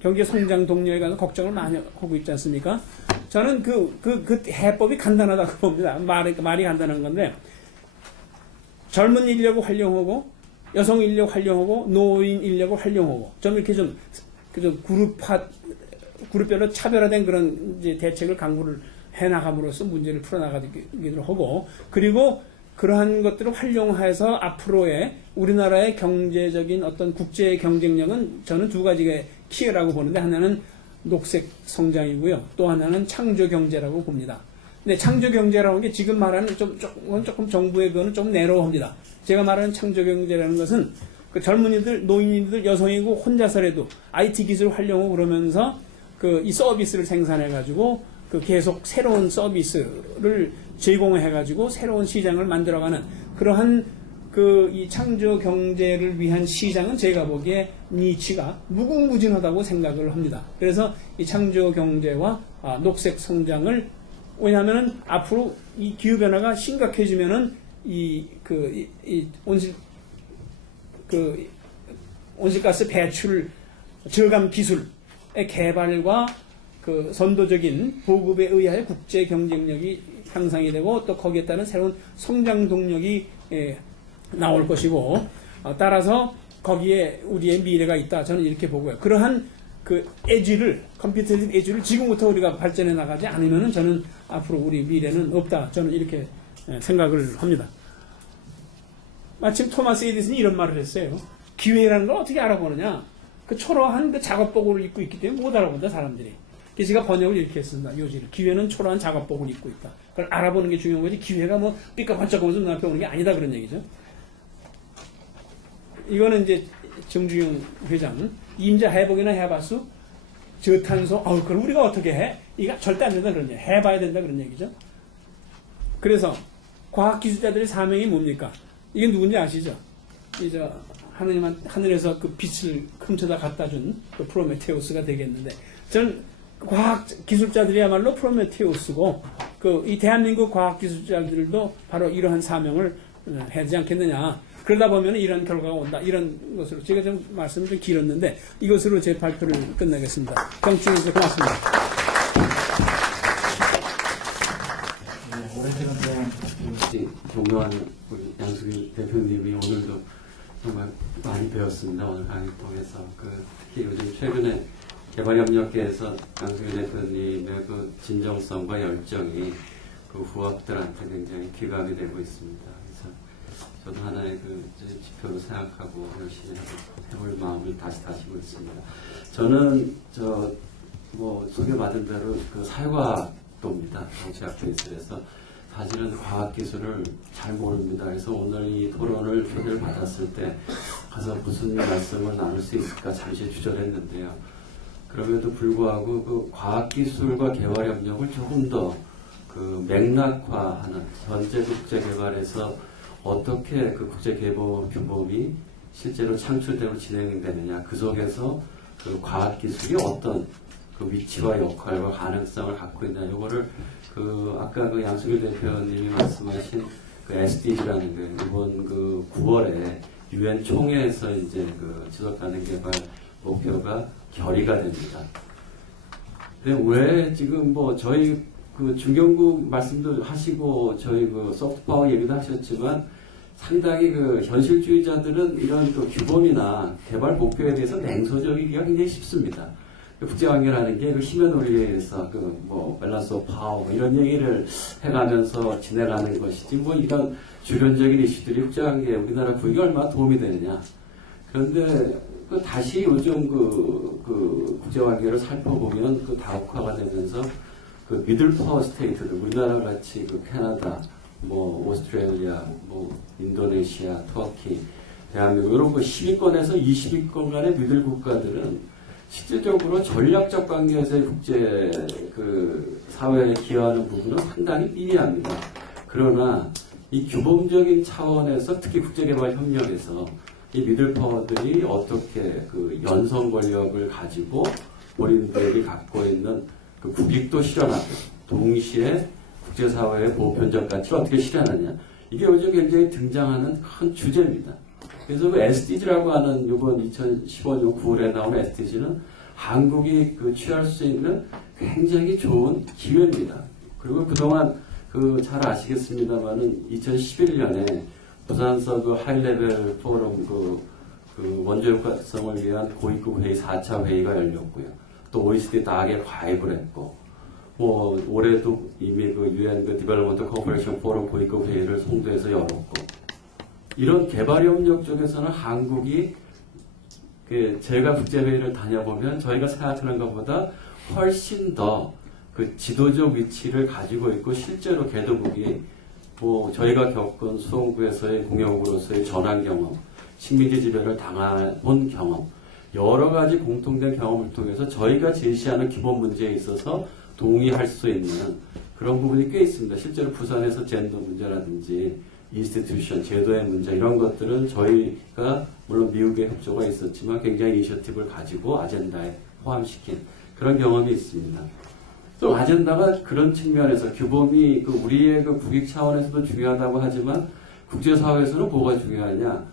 경제 성장 동력에 관한 걱정을 많이 하고 있지 않습니까? 저는 그 해법이 간단하다고 봅니다. 말이 간단한 건데, 젊은 인력을 활용하고, 여성 인력 활용하고, 노인 인력을 활용하고, 좀 이렇게 좀 그룹별로 차별화된 그런 이제 대책을 강구를 해나감으로써 문제를 풀어나가기도 하고, 그리고 그러한 것들을 활용해서 앞으로의 우리나라의 경제적인 어떤 국제 경쟁력은 저는 두 가지의 키라고 보는데, 하나는 녹색 성장이고요. 또 하나는 창조 경제라고 봅니다. 근데 창조 경제라는 게 지금 말하는 조금 정부의 그거는 좀 내로합니다. 제가 말하는 창조 경제라는 것은 그 젊은이들, 노인들, 여성이고 혼자서라도 IT 기술을 활용하고 그러면서 이 서비스를 생산해가지고 계속 새로운 서비스를 제공해가지고 새로운 시장을 만들어가는 그러한 이 창조 경제를 위한 시장은 제가 보기에 니치가 무궁무진하다고 생각을 합니다. 그래서 이 창조 경제와 녹색 성장을, 왜냐하면 앞으로 이 기후 변화가 심각해지면은 온실가스 배출 저감 기술의 개발과 선도적인 보급에 의하여 국제 경쟁력이 향상이 되고, 또 거기에 따른 새로운 성장 동력이 나올 것이고, 따라서 거기에 우리의 미래가 있다. 저는 이렇게 보고요. 그러한 컴퓨터적 에지를 지금부터 우리가 발전해 나가지 않으면은 저는 앞으로 우리 미래는 없다. 저는 이렇게 생각을 합니다. 마침 토마스 에디슨이 이런 말을 했어요. 기회라는 걸 어떻게 알아보느냐? 초라한 작업복을 입고 있기 때문에 못 알아본다, 사람들이. 그래서 제가 번역을 이렇게 했습니다. 요지를. 기회는 초라한 작업복을 입고 있다. 그걸 알아보는 게 중요한 거지, 기회가 삐까번쩍하면서 눈앞에 오는 게 아니다, 그런 얘기죠. 이거는 이제 정주영 회장, 임자 해보기나 해봤수? 저탄소, 그걸 우리가 어떻게 해? 이거 절대 안 된다, 그런 얘기. 해봐야 된다, 그런 얘기죠. 그래서 과학기술자들의 사명이 뭡니까? 이게 누군지 아시죠? 이제 하늘에서 그 빛을 훔쳐다 갖다 준 프로메테우스가 되겠는데, 저는 과학기술자들이야말로 프로메테우스고, 이 대한민국 과학기술자들도 바로 이러한 사명을 해야 되지 않겠느냐. 그러다 보면 이런 결과가 온다. 이런 것으로. 제가 좀 말씀을 좀 길었는데, 이것으로 제 발표를 끝내겠습니다. 경청해주셔서 고맙습니다. 오랜 시간 동안 존경하는 우리 양수길 대표님이 오늘도 정말 많이 배웠습니다. 오늘 강의 통해서. 특히 요즘 최근에 개발협력계에서 양수길 대표님의 진정성과 열정이 후학들한테 굉장히 귀감이 되고 있습니다. 그래서 저도 하나의 지표로 생각하고 열심히 해볼 마음을 다시 다시고 있습니다. 저는 소개받은 대로 사회과학도입니다. 정치학교에서 사실은 과학기술을 잘 모릅니다. 그래서 오늘 이 토론을 초대를 받았을 때 가서 무슨 말씀을 나눌 수 있을까 잠시 주저했는데요. 그럼에도 불구하고 과학기술과 개발협력을 조금 더 맥락화하는 전제 국제개발에서 어떻게 국제개발규범이 실제로 창출되고 진행되느냐, 그 속에서 과학기술이 어떤 위치와 역할과 가능성을 갖고 있나, 이거를 아까 양수길 대표님이 말씀하신 SDG라는 이번 9월에 UN 총회에서 이제 지속가능 개발 목표가 결의가 됩니다. 근데 왜 지금 저희 중견국 말씀도 하시고 저희 소프트파워 얘기도 하셨지만 상당히 현실주의자들은 이런 규범이나 개발 목표에 대해서 냉소적이기가 굉장히 쉽습니다. 국제관계라는 게 그 힘의 논리에 의해서 그 뭐 밸런스 오브 파워 이런 얘기를 해가면서 지내가는 것이지 뭐 이런 주변적인 이슈들이 국제관계에 우리나라 국익에 얼마나 도움이 되느냐. 그런데 다시 요즘 그 국제관계를 살펴보면 그 다국화가 되면서 그 미들 파워 스테이트들 우리나라 같이 그 캐나다, 뭐 오스트레일리아, 뭐 인도네시아, 터키, 대한민국 이런 거 10위권에서 20위권 간의 미들 국가들은 실질적으로 전략적 관계에서의 국제 그 사회에 기여하는 부분은 상당히 미미합니다. 그러나 이 규범적인 차원에서 특히 국제개발협력에서 이 미들파워들이 어떻게 그 연성 권력을 가지고 본인들이 갖고 있는 그 국익도 실현하고 동시에 국제사회의 보편적 가치를 어떻게 실현하냐. 이게 요즘 굉장히 등장하는 큰 주제입니다. 그래서 그 SDG라고 하는 이번 2015년 9월에 나온 SDG는 한국이 그 취할 수 있는 굉장히 좋은 기회입니다. 그리고 그동안 그 잘 아시겠습니다만은 2011년에 부산서 그 하이레벨 포럼 그 원자력 활성을 위한 고위급 회의 4차 회의가 열렸고요. 또 OECD 다하게 가입을 했고, 뭐 올해도 이미 그 UN 그 디벨롭먼트 코퍼레이션 포럼 고위급 회의를 송도에서 열었고, 이런 개발협력 쪽에서는 한국이 그 제가 국제회의를 다녀보면 저희가 생각하는 것보다 훨씬 더 그 지도적 위치를 가지고 있고 실제로 개도국이 뭐 저희가 겪은 수원구에서의 공역으로서의 전환 경험, 식민지 지배를 당해본 경험, 여러 가지 공통된 경험을 통해서 저희가 제시하는 기본 문제에 있어서 동의할 수 있는 그런 부분이 꽤 있습니다. 실제로 부산에서 젠더 문제라든지 인스티튜션, 제도의 문제 이런 것들은 저희가 물론 미국의 협조가 있었지만 굉장히 이니셔티브를 가지고 아젠다에 포함시킨 그런 경험이 있습니다. 또 아젠다가 그런 측면에서 규범이 그 우리의 그 국익 차원에서도 중요하다고 하지만 국제사회에서는 뭐가 중요하냐?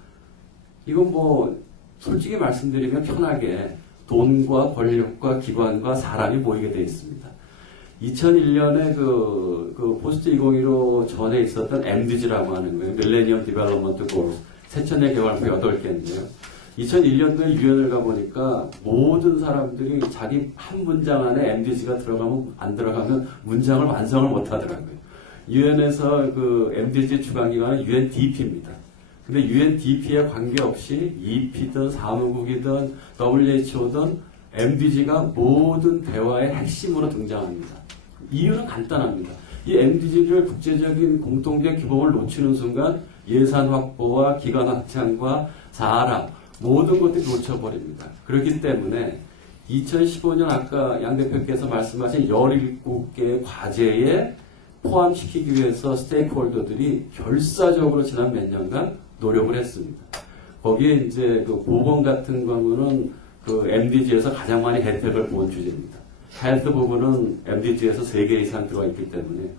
이건 뭐 솔직히 말씀드리면 편하게 돈과 권력과 기관과 사람이 모이게 되어 있습니다. 2001년에 그 포스트 2015 전에 있었던 MDG라고 하는 거예요. 밀레니엄 디벨롭먼트 골 세천의 개발목 8개인데요. 2001년도에 유엔을 가보니까 모든 사람들이 자기 한 문장 안에 MDG가 들어가면 안 들어가면 문장을 완성을 못 하더라고요. 유엔에서 그 MDG 주관기관은 UNDP입니다. 근데 UNDP에 관계없이 EP든 사무국이든 WHO든 MDG가 모든 대화의 핵심으로 등장합니다. 이유는 간단합니다. 이 MDG를 국제적인 공통된 규범을 놓치는 순간 예산 확보와 기관 확장과 사람 모든 것들이 놓쳐버립니다. 그렇기 때문에 2015년 아까 양 대표께서 말씀하신 17개의 과제에 포함시키기 위해서 스테이크홀더들이 결사적으로 지난 몇 년간 노력을 했습니다. 거기에 이제 그 보건 같은 경우는 그 MDG에서 가장 많이 혜택을 본 주제입니다. 헬스 부분은 MDG에서 3개 이상 들어가 있기 때문에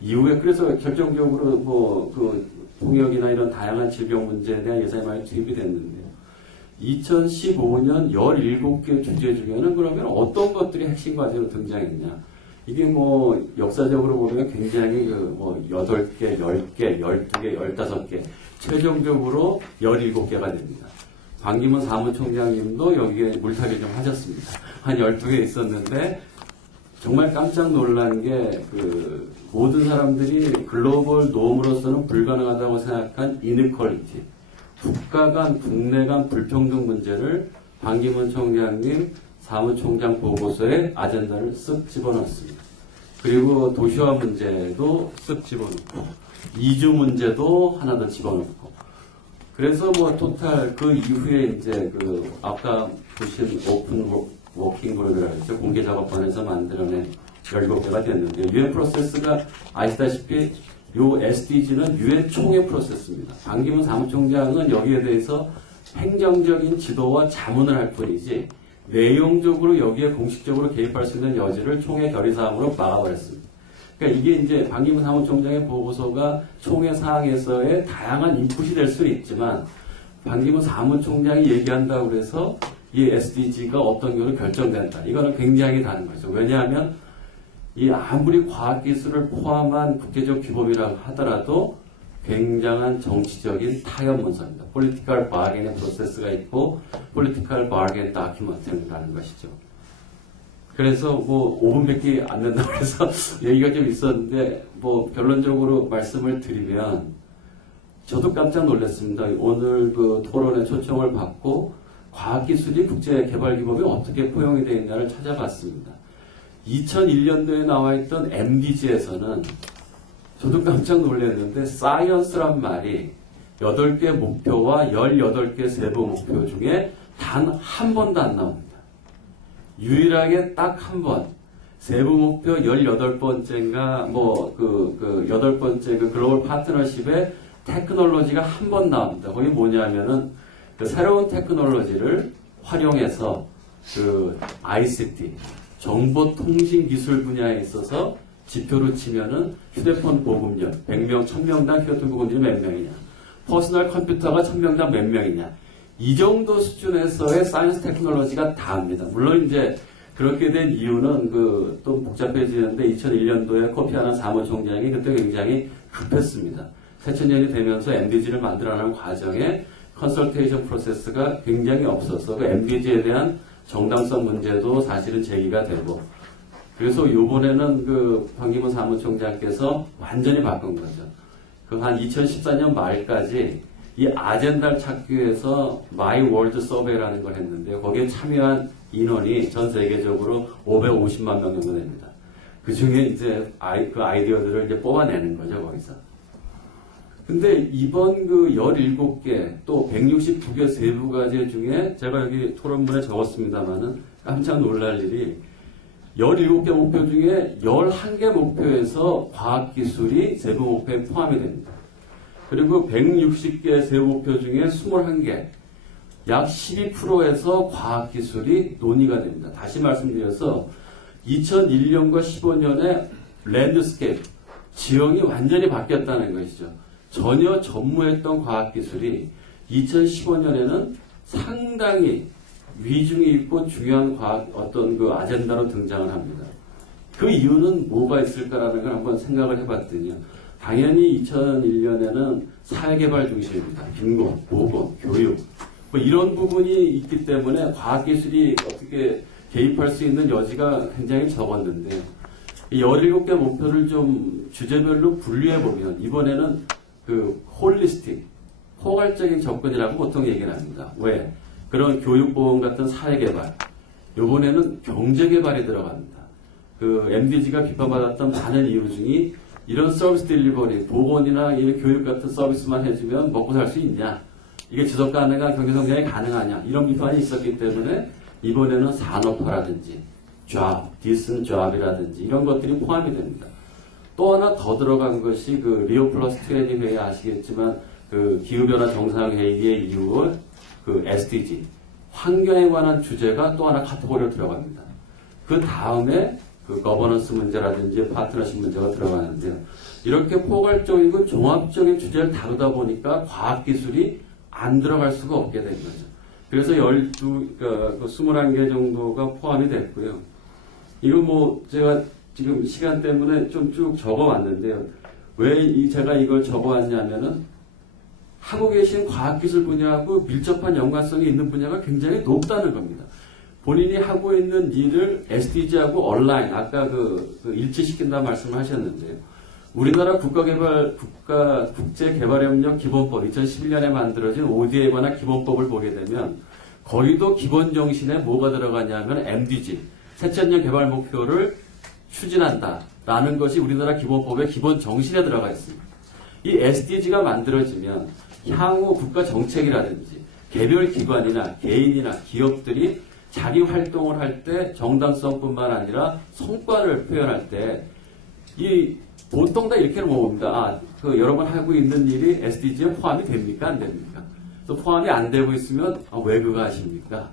이후에 그래서 결정적으로 뭐 그 통역이나 이런 다양한 질병 문제에 대한 예산이 많이 투입이 됐는데요. 2015년 17개 주제 중에는 그러면 어떤 것들이 핵심 과제로 등장했냐. 이게 뭐 역사적으로 보면 굉장히 그 뭐 8개, 10개, 12개, 15개, 최종적으로 17개가 됩니다. 반기문 사무총장님도 여기에 물타기 좀 하셨습니다. 한 12개 있었는데 정말 깜짝 놀란 게 그 모든 사람들이 글로벌 노움으로서는 불가능하다고 생각한 이니퀄리티, 국가 간, 국내 간 불평등 문제를 반기문 총장님 사무총장 보고서에 아젠다를 쓱 집어넣습니다. 그리고 도시화 문제도 쓱 집어넣고 이주 문제도 하나 더 집어넣고 그래서 뭐 토탈 그 이후에 이제 그 아까 보신 오픈 워킹 그룹이라고 했죠. 공개 작업반에서 만들어낸 17개가 됐는데 유엔 프로세스가 아시다시피 요 SDG는 유엔 총회 프로세스입니다. 반기문 사무총장은 여기에 대해서 행정적인 지도와 자문을 할 뿐이지 내용적으로 여기에 공식적으로 개입할 수 있는 여지를 총회 결의사항으로 막아버렸습니다. 그러니까 이게 이제 반기문 사무총장의 보고서가 총회 사항에서의 다양한 인풋이 될 수는 있지만 반기문 사무총장이 얘기한다고 해서 이 SDG가 어떤 경우는 결정된다. 이거는 굉장히 다른 거죠. 왜냐하면 이 아무리 과학기술을 포함한 국제적 규범이라고 하더라도 굉장한 정치적인 타협 문서입니다. Political bargaining 프로세스가 있고 Political bargain document라는 것이죠. 그래서 뭐 5분밖에 안 된다고 해서 얘기가 좀 있었는데 뭐 결론적으로 말씀을 드리면 저도 깜짝 놀랐습니다. 오늘 그 토론에 초청을 받고 과학기술이 국제개발기금에 어떻게 포용이 되어 있나를 찾아봤습니다. 2001년도에 나와 있던 MDG에서는 저도 깜짝 놀랐는데 사이언스란 말이 8개 목표와 18개 세부 목표 중에 단 한 번도 안 나옵니다. 유일하게 딱 한 번, 세부 목표 18번째인가, 뭐, 8번째 그 글로벌 파트너십에 테크놀로지가 한 번 나옵니다. 거기 뭐냐면은, 그 새로운 테크놀로지를 활용해서 그 ICT, 정보통신기술 분야에 있어서 지표로 치면은 휴대폰 보급률, 100명, 1000명당 휴대폰 보급률이 몇 명이냐, 퍼스널 컴퓨터가 1000명당 몇 명이냐, 이 정도 수준에서의 사이언스 테크놀로지가 다입니다. 물론 이제 그렇게 된 이유는 또 복잡해지는데 2001년도에 코피아난 사무총장이 그때 굉장히 급했습니다. 새천년이 되면서 MDG를 만들어가는 과정에 컨설테이션 프로세스가 굉장히 없어서 그 MDG에 대한 정당성 문제도 사실은 제기가 되고 그래서 요번에는 황기문 사무총장께서 완전히 바꾼 거죠. 한 2014년 말까지 이 아젠다를 찾기 위해서 마이 월드 서베이라는 걸 했는데요. 거기에 참여한 인원이 전 세계적으로 550만 명 정도 됩니다. 그 중에 이제 그 아이디어들을 이제 뽑아내는 거죠, 거기서. 근데 이번 17개 또 169개 세부과제 중에 제가 여기 토론문에 적었습니다만은 깜짝 놀랄 일이 17개 목표 중에 11개 목표에서 과학기술이 세부 목표에 포함이 됩니다. 그리고 160개 세부 목표 중에 21개, 약 12%에서 과학기술이 논의가 됩니다. 다시 말씀드려서 2001년과 15년에 랜드스케이프, 지형이 완전히 바뀌었다는 것이죠. 전혀 전무했던 과학기술이 2015년에는 상당히 위중이 있고 중요한 과학 아젠다로 등장을 합니다. 그 이유는 뭐가 있을까라는 걸 한번 생각을 해봤더니요. 당연히 2001년에는 사회개발 중심입니다. 빈곤, 보건, 교육 뭐 이런 부분이 있기 때문에 과학기술이 어떻게 개입할 수 있는 여지가 굉장히 적었는데 이 17개 목표를 좀 주제별로 분류해보면 이번에는 홀리스틱, 포괄적인 접근이라고 보통 얘기를 합니다. 왜? 그런 교육보험 같은 사회개발, 이번에는 경제개발이 들어갑니다. MDG가 비판받았던 많은 이유 중에 이런 서비스 딜리버리, 보건이나 이런 교육 같은 서비스만 해주면 먹고 살 수 있냐? 이게 지속 가능한 경제성장이 가능하냐? 이런 비판이 있었기 때문에 이번에는 산업화라든지 job, decent job이라든지 이런 것들이 포함이 됩니다. 또 하나 더 들어간 것이 리오 플러스 20 회의 아시겠지만 기후변화 정상회의의 이후 SDG, 환경에 관한 주제가 또 하나 카테고리로 들어갑니다. 그 다음에 거버넌스 문제라든지 파트너십 문제가 들어가는데요. 이렇게 포괄적이고 종합적인 주제를 다루다 보니까 과학기술이 안 들어갈 수가 없게 된 거죠. 그래서 21개 정도가 포함이 됐고요. 이거 제가 지금 시간 때문에 좀 쭉 적어왔는데요. 왜 제가 이걸 적어왔냐면은 하고 계신 과학기술 분야하고 밀접한 연관성이 있는 분야가 굉장히 높다는 겁니다. 본인이 하고 있는 일을 SDG하고 온라인, 아까 일치시킨다 말씀을 하셨는데요. 우리나라 국제개발협력 기본법 2011년에 만들어진 ODA에 관한 기본법을 보게 되면 거기도 기본 정신에 뭐가 들어가냐면 MDG, 새천년 개발 목표를 추진한다라는 것이 우리나라 기본법의 기본 정신에 들어가 있습니다. 이 SDG가 만들어지면 향후 국가 정책이라든지 개별 기관이나 개인이나 기업들이 자기 활동을 할 때 정당성뿐만 아니라 성과를 표현할 때 보통 다 이렇게 물어봅니다. 여러분 하고 있는 일이 SDG에 포함이 됩니까? 안 됩니까? 또 포함이 안 되고 있으면 왜 그거 하십니까?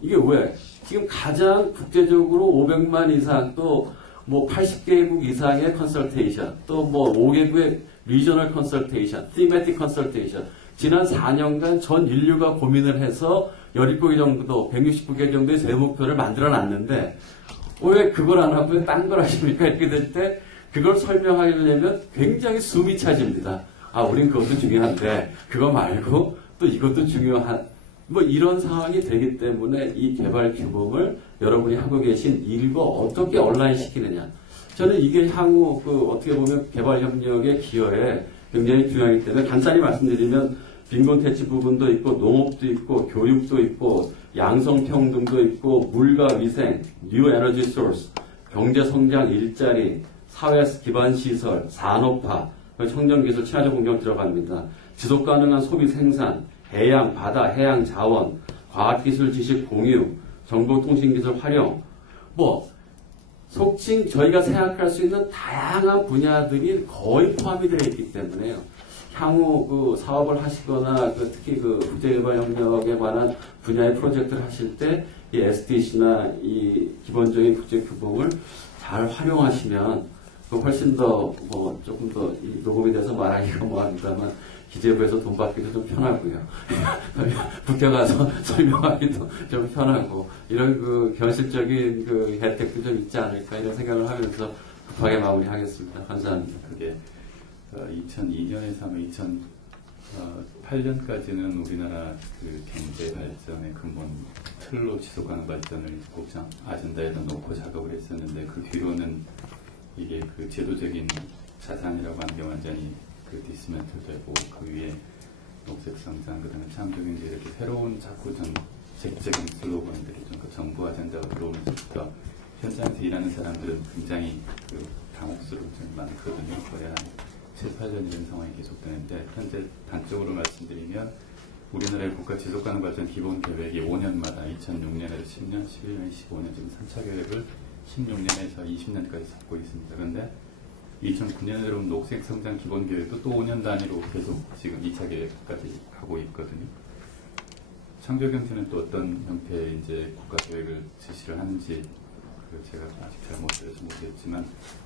이게 왜? 지금 가장 국제적으로 500만 이상 또 80개국 이상의 컨설테이션 또 5개국의 리저널 컨설테이션, 티메틱 컨설테이션 지난 4년간 전 인류가 고민을 해서 17개 정도, 169개 정도의 세목표를 만들어 놨는데 왜 그걸 안 하고 딴 걸 하십니까? 이렇게 될 때 그걸 설명하려면 굉장히 숨이 차집니다. 우린 그것도 중요한데 그거 말고 또 이것도 중요한 뭐 이런 상황이 되기 때문에 이 개발 규범을 여러분이 하고 계신 일과 어떻게 온라인시키느냐. 저는 이게 향후 어떻게 보면 개발 협력의 기여에 굉장히 중요하기 때문에 간단히 말씀드리면 빈곤 퇴치 부분도 있고 농업도 있고 교육도 있고 양성평등도 있고 물과 위생, 뉴 에너지 소스, 경제 성장, 일자리, 사회 기반 시설, 산업화, 청정기술, 친화적 공정 들어갑니다. 지속 가능한 소비 생산, 해양, 바다, 해양 자원, 과학기술 지식 공유, 정보통신기술 활용, 속칭 저희가 생각할 수 있는 다양한 분야들이 거의 포함이 되어 있기 때문에요. 향후 사업을 하시거나 특히 국제개발협력에 관한 분야의 프로젝트를 하실 때 이 SDG나 이 기본적인 국제규범을 잘 활용하시면 훨씬 더 조금 더 이 녹음에 대해서 말하기가 뭐합니다만 기재부에서 돈 받기도 좀 편하고요. 국회 가서 설명하기도 좀 편하고 이런 현실적인 혜택도 좀 있지 않을까 이런 생각을 하면서 급하게 마무리하겠습니다. 감사합니다. 그게 2002년에서 아마 2008년까지는 우리나라 경제 발전의 근본 틀로 지속하는 발전을 국장 아젠다에다 놓고 작업을 했었는데 그 뒤로는 이게 제도적인 자산이라고 하는 게 완전히 디스멘트 되고 그 위에 녹색 성장, 그다음에 창조경제 이렇게 새로운 자꾸 정책적인 슬로건들이 좀 정부 아젠다가 들어오면서부터 현장에서 일하는 사람들은 굉장히 당혹스러운 점이 많거든요. 거의 한 7, 8년 이런 상황이 계속되는데 현재 단적으로 말씀드리면 우리나라의 국가 지속가능 발전 기본 계획이 5년마다 2006년에서 10년, 11년, 15년 지금 3차 계획을 16년에서 20년까지 잡고 있습니다. 그런데 2009년으로 녹색 성장 기본 계획도 또 5년 단위로 계속 지금 2차 계획까지 가고 있거든요. 창조경제는 또 어떤 형태의 이제 국가 계획을 지시를 하는지 제가 아직 잘 못 들어서 모르겠지만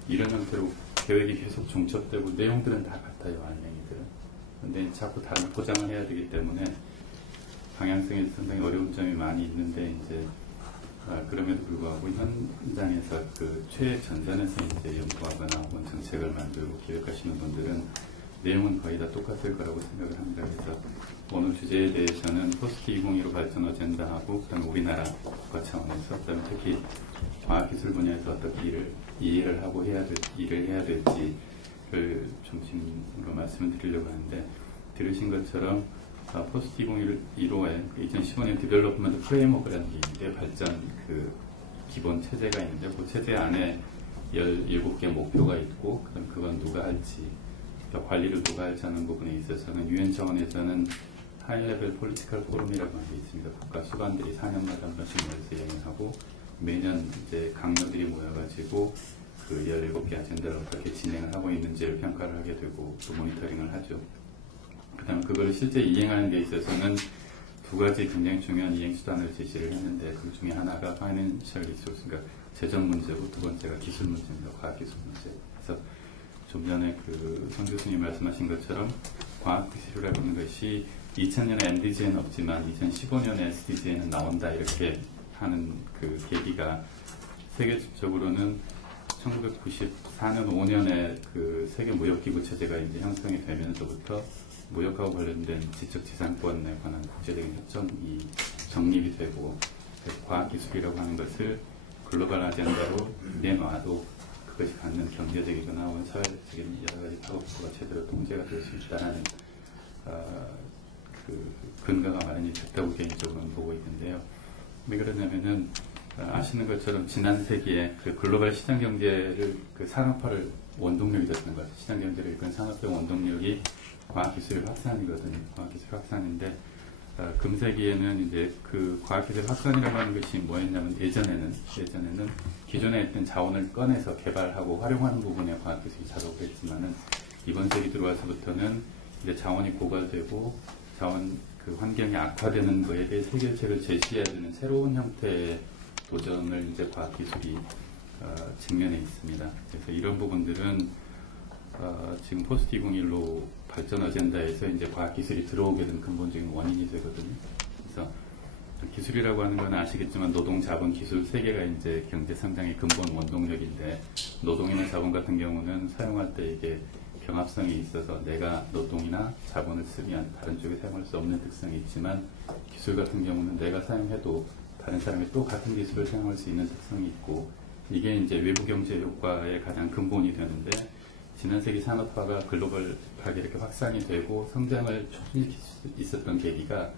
이런 형태로 계획이 계속 중첩되고 내용들은 다 같아요, 안내이들은. 근데 자꾸 다른 포장을 해야 되기 때문에 방향성에 상당히 어려운 점이 많이 있는데 이제 그럼에도 불구하고 현장에서 최전선에서 이제 연구하거나 혹은 정책을 만들고 기획하시는 분들은 내용은 거의 다 똑같을 거라고 생각을 합니다. 그래서 오늘 주제에 대해서는 포스트 2015 발전 어젠다하고 그다음에 우리나라 국가 차원에서 그다음에 특히 과학기술 분야에서 어떻게 이해를 하고 일을 해야 될지를 중심으로 말씀을 드리려고 하는데 들으신 것처럼 포스트 2015에 2015년 디벨롭먼트 프레임워크라는 게 발전 기본 체제가 있는데 그 체제 안에 17개 목표가 있고 그다음 그건 누가 할지 관리를 누가 할지 하는 부분에 있어서는 유엔 차원에서는 하이레벨 폴리티컬 포럼이라고 하는 게 있습니다. 국가 수반들이 4년마다 한 번씩 모여서 여행하고 매년 이제 강요들이 모여가지고 17개 아젠다를 어떻게 진행을 하고 있는지를 평가를 하게 되고 또 모니터링을 하죠. 그 다음에 그걸 실제 이행하는 데 있어서는 두 가지 굉장히 중요한 이행 수단을 제시를 했는데 그 중에 하나가 파이낸셜 리소스, 그러니까 재정 문제고 두 번째가 기술 문제입니다. 과학기술 문제. 그래서 좀 전에 성 교수님 말씀하신 것처럼 과학기술이라고 하는 것이 2000년에 MDG에는 없지만 2015년에 SDG에는 나온다 이렇게 하는 계기가 세계적으로는 1994년 5년에 세계 무역기구 체제가 이제 형성이 되면서부터 무역하고 관련된 지적재산권에 관한 국제적인 협정이 정립이 되고 과학기술이라고 하는 것을 글로벌 아젠다로 내놔도 그것이 갖는 경제적이거나 혹은 사회적인 여러 가지 파급부가 제대로 통제가 될 수 있다는 근거가 마련이 됐다고 개인적으로는 보고 있는데요. 왜 그러냐면은 아시는 것처럼 지난 세기에 글로벌 시장 경제를 산업화를 원동력이 됐던 것 같아요. 시장 경제를 이끈 산업적 원동력이 과학기술 확산이거든요. 과학기술 확산인데 금세기에는 이제 과학기술 확산이라고 하는 것이 뭐였냐면 예전에는 기존에 있던 자원을 꺼내서 개발하고 활용하는 부분에 과학기술이 작업을 했지만은 이번 세기 들어와서부터는 이제 자원이 고갈되고 자원 환경이 악화되는 거에 대해 해결책을 제시해야 되는 새로운 형태의 도전을 이제 과학기술이 직면해 있습니다. 그래서 이런 부분들은 지금 포스트 2015 발전 어젠다에서 이제 과학기술이 들어오게 된 근본적인 원인이 되거든요. 그래서 기술이라고 하는 건 아시겠지만 노동, 자본, 기술 세 개가 이제 경제 성장의 근본 원동력인데 노동이나 자본 같은 경우는 사용할 때 이게 경합성이 있어서 내가 노동이나 자본을 쓰면 다른 쪽에 사용할 수 없는 특성이 있지만 기술 같은 경우는 내가 사용해도 다른 사람이 또 같은 기술을 사용할 수 있는 특성이 있고 이게 이제 외부 경제 효과의 가장 근본이 되는데 지난 세기 산업화가 글로벌하게 이렇게 확산이 되고 성장을 촉진시킬 수 있었던 계기가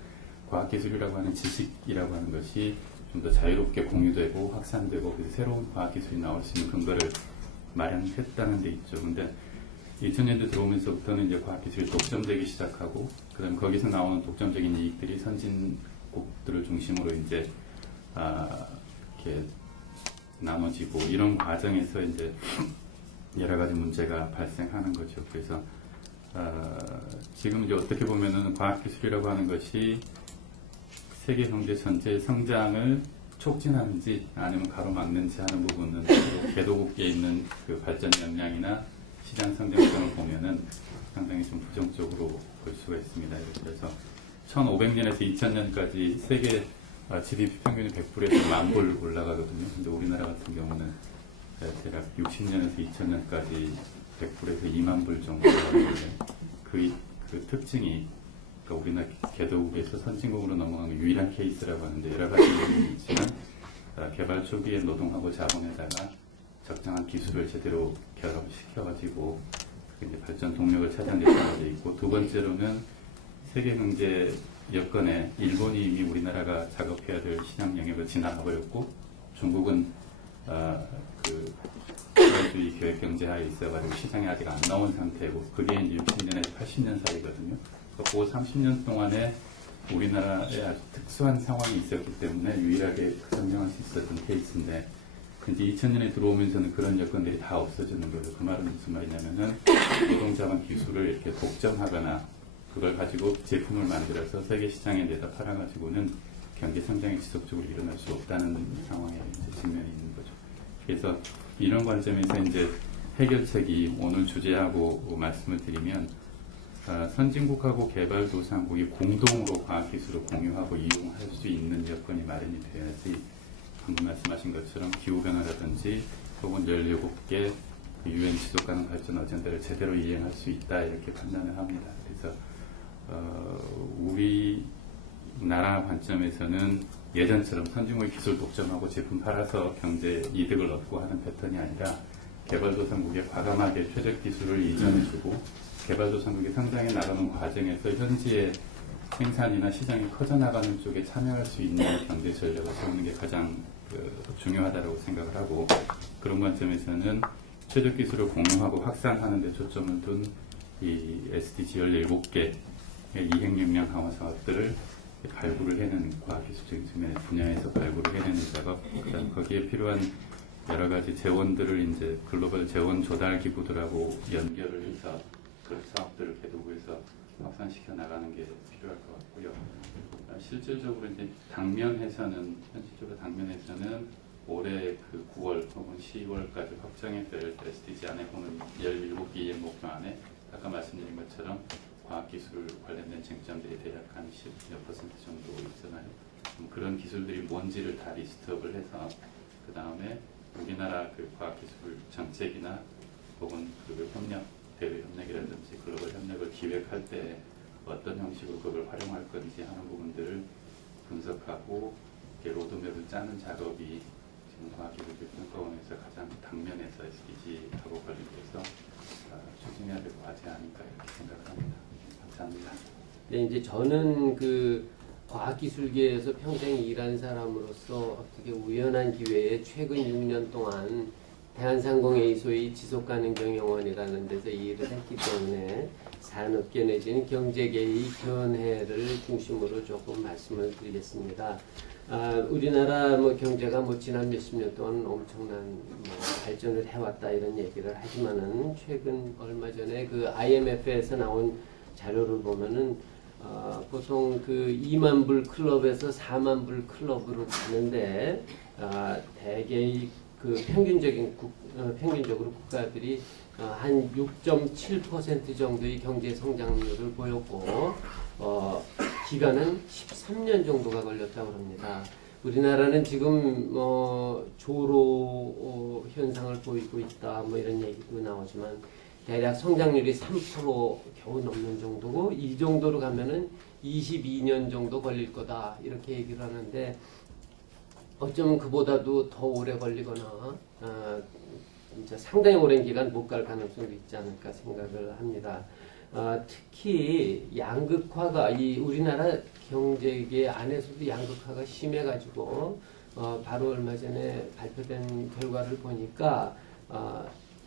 과학기술이라고 하는 지식이라고 하는 것이 좀 더 자유롭게 공유되고 확산되고 그래서 새로운 과학기술이 나올 수 있는 근거를 마련했다는 데 있죠. 근데 2000년대 들어오면서부터는 이제 과학기술이 독점되기 시작하고 그다음 거기서 나오는 독점적인 이익들이 선진국들을 중심으로 이제 이렇게 나눠지고 이런 과정에서 이제 여러 가지 문제가 발생하는 거죠. 그래서 지금 이제 어떻게 보면은 과학기술이라고 하는 것이 세계 경제 전체의 성장을 촉진하는지 아니면 가로막는지 하는 부분은 개도국에 있는 그 발전 역량이나 시장 성장성을 보면은 상당히 좀 부정적으로 볼 수가 있습니다. 그래서 1500년에서 2000년까지 세계 GDP 평균이 100불에서 10,000불 올라가거든요. 근데 우리나라 같은 경우는 대략 60년에서 2000년까지 100불에서 20,000불 정도 올라가는데 그 특징이 그러니까 우리나라 개도국에서 선진국으로 넘어간 유일한 케이스라고 하는데 여러 가지 이유는 있지만 개발 초기에 노동하고 자본에다가 적정한 기술을 제대로 결합시켜가지고 이제 발전 동력을 찾아낸 데가 돼 있고 두 번째로는 세계 경제 여건에 일본이 이미 우리나라가 작업해야 될 시장 영역을 지나가 버렸고 중국은 그 자유주의 계획 경제하에 있어가지고 시장이 아직 안 나온 상태고 그게 이제 60년에서 80년 사이거든요. 그 30년 동안에 우리나라에 아주 특수한 상황이 있었기 때문에 유일하게 성장할 수 있었던 케이스인데 이제 2000년에 들어오면서는 그런 여건들이 다 없어지는 거예요. 그 말은 무슨 말이냐면은 노동자만 기술을 이렇게 독점하거나 그걸 가지고 제품을 만들어서 세계 시장에 내다 팔아가지고는 경제 성장이 지속적으로 일어날 수 없다는 상황에 이제 직면이 있는 거죠. 그래서 이런 관점에서 이제 해결책이 오늘 주제하고 말씀을 드리면 선진국하고 개발도상국이 공동으로 과학기술을 공유하고 이용할 수 있는 여건이 마련이 돼야지 방금 말씀하신 것처럼 기후변화라든지 혹은 17개 UN 지속가능 발전 어젠다를 제대로 이행할 수 있다 이렇게 판단을 합니다. 그래서 우리나라 관점에서는 예전처럼 선진국의 기술 독점하고 제품 팔아서 경제 이득을 얻고 하는 패턴이 아니라 개발도상국에 과감하게 최적 기술을 이전해주고 개발도상국이 성장해 나가는 과정에서 현지의 생산이나 시장이 커져나가는 쪽에 참여할 수 있는 경제 전략을 세우는 게 가장 중요하다고 생각을 하고 그런 관점에서는 최적 기술을 공유하고 확산하는 데 초점을 둔 이 SDG 17개의 이행 역량 강화 사업들을 발굴을 해내는 과학기술적인 측면의 분야에서 발굴을 해내는 작업, 그다음 거기에 필요한 여러 가지 재원들을 이제 글로벌 재원 조달 기구들하고 연결을 해서 그런 사업들을 개도국에서 확산시켜 나가는 게 필요할 것 같고요. 실질적으로 이제 현실적으로 당면에서는 올해 그 9월 혹은 10월까지 확정될 SDG 안에 보는 17개 이행 목표 안에 아까 말씀드린 것처럼 과학기술 관련된 쟁점들이 대략 한 10몇 % 정도 있잖아요. 그런 기술들이 뭔지를 다 리스트업을 해서 그 다음에 우리나라 그 과학기술 정책이나 혹은 그 협력, 대외 협력이라든지 글로벌 협력을 기획할 때 어떤 형식으로 그걸 활용할 건지 하는 부분들을 분석하고 로드맵을 짜는 작업이 지금 과학기술평가원에서 가장 당면에서 SDG하고 관련돼서 추진해야 될 과제 아닐까 이렇게 생각을 합니다. 감사합니다. 네, 이제 저는 그 과학기술계에서 평생 일한 사람으로서 어떻게 우연한 기회에 최근 6년 동안 대한상공회의 소위 지속가능경영원이라는 데서 일을 했기 때문에 산업계 내지는 경제계의 견해를 중심으로 조금 말씀을 드리겠습니다. 우리나라 경제가 지난 몇십 년 동안 엄청난 발전을 해왔다 이런 얘기를 하지만은 최근 얼마 전에 그 IMF에서 나온 자료를 보면은 보통 그 2만 불 클럽에서 4만 불 클럽으로 가는데 대개의 그 평균적으로 국가들이 한 6.7% 정도의 경제 성장률을 보였고 기간은 13년 정도가 걸렸다고 합니다. 우리나라는 지금 조로 현상을 보이고 있다 이런 얘기도 나오지만 대략 성장률이 3% 겨우 넘는 정도고 이 정도로 가면은 22년 정도 걸릴 거다 이렇게 얘기를 하는데 어쩌면 그보다도 더 오래 걸리거나 이제 상당히 오랜 기간 못 갈 가능성도 있지 않을까 생각을 합니다. 특히 양극화가 이 우리나라 경제계 안에서도 양극화가 심해가지고 바로 얼마 전에 발표된 결과를 보니까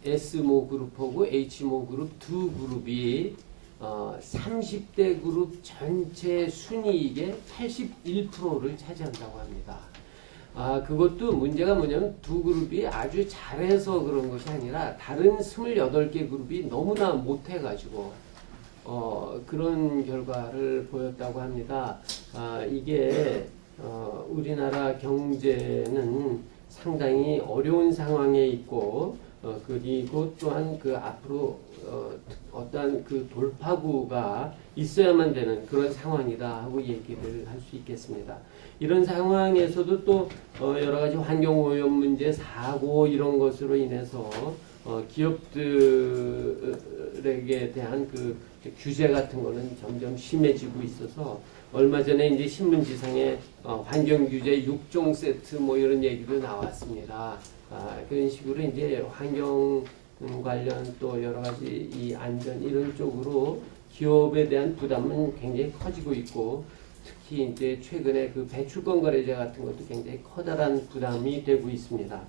S모 그룹하고 H모 그룹 두 그룹이 30대 그룹 전체 순이익의 81%를 차지한다고 합니다. 그것도 문제가 뭐냐면 두 그룹이 아주 잘해서 그런 것이 아니라 다른 28개 그룹이 너무나 못해가지고 그런 결과를 보였다고 합니다. 이게 우리나라 경제는 상당히 어려운 상황에 있고 그리고 또한 그 앞으로 어떠한 그 돌파구가 있어야만 되는 그런 상황이다 하고 얘기를 할 수 있겠습니다. 이런 상황에서도 또 여러 가지 환경 오염 문제, 사고 이런 것으로 인해서 기업들에게 대한 그 규제 같은 거는 점점 심해지고 있어서 얼마 전에 이제 신문지상에 환경 규제 6종 세트 뭐 이런 얘기도 나왔습니다. 그런 식으로 이제 환경 관련 또 여러 가지 이 안전 이런 쪽으로 기업에 대한 부담은 굉장히 커지고 있고 특히 이제 최근에 그 배출권 거래제 같은 것도 굉장히 커다란 부담이 되고 있습니다.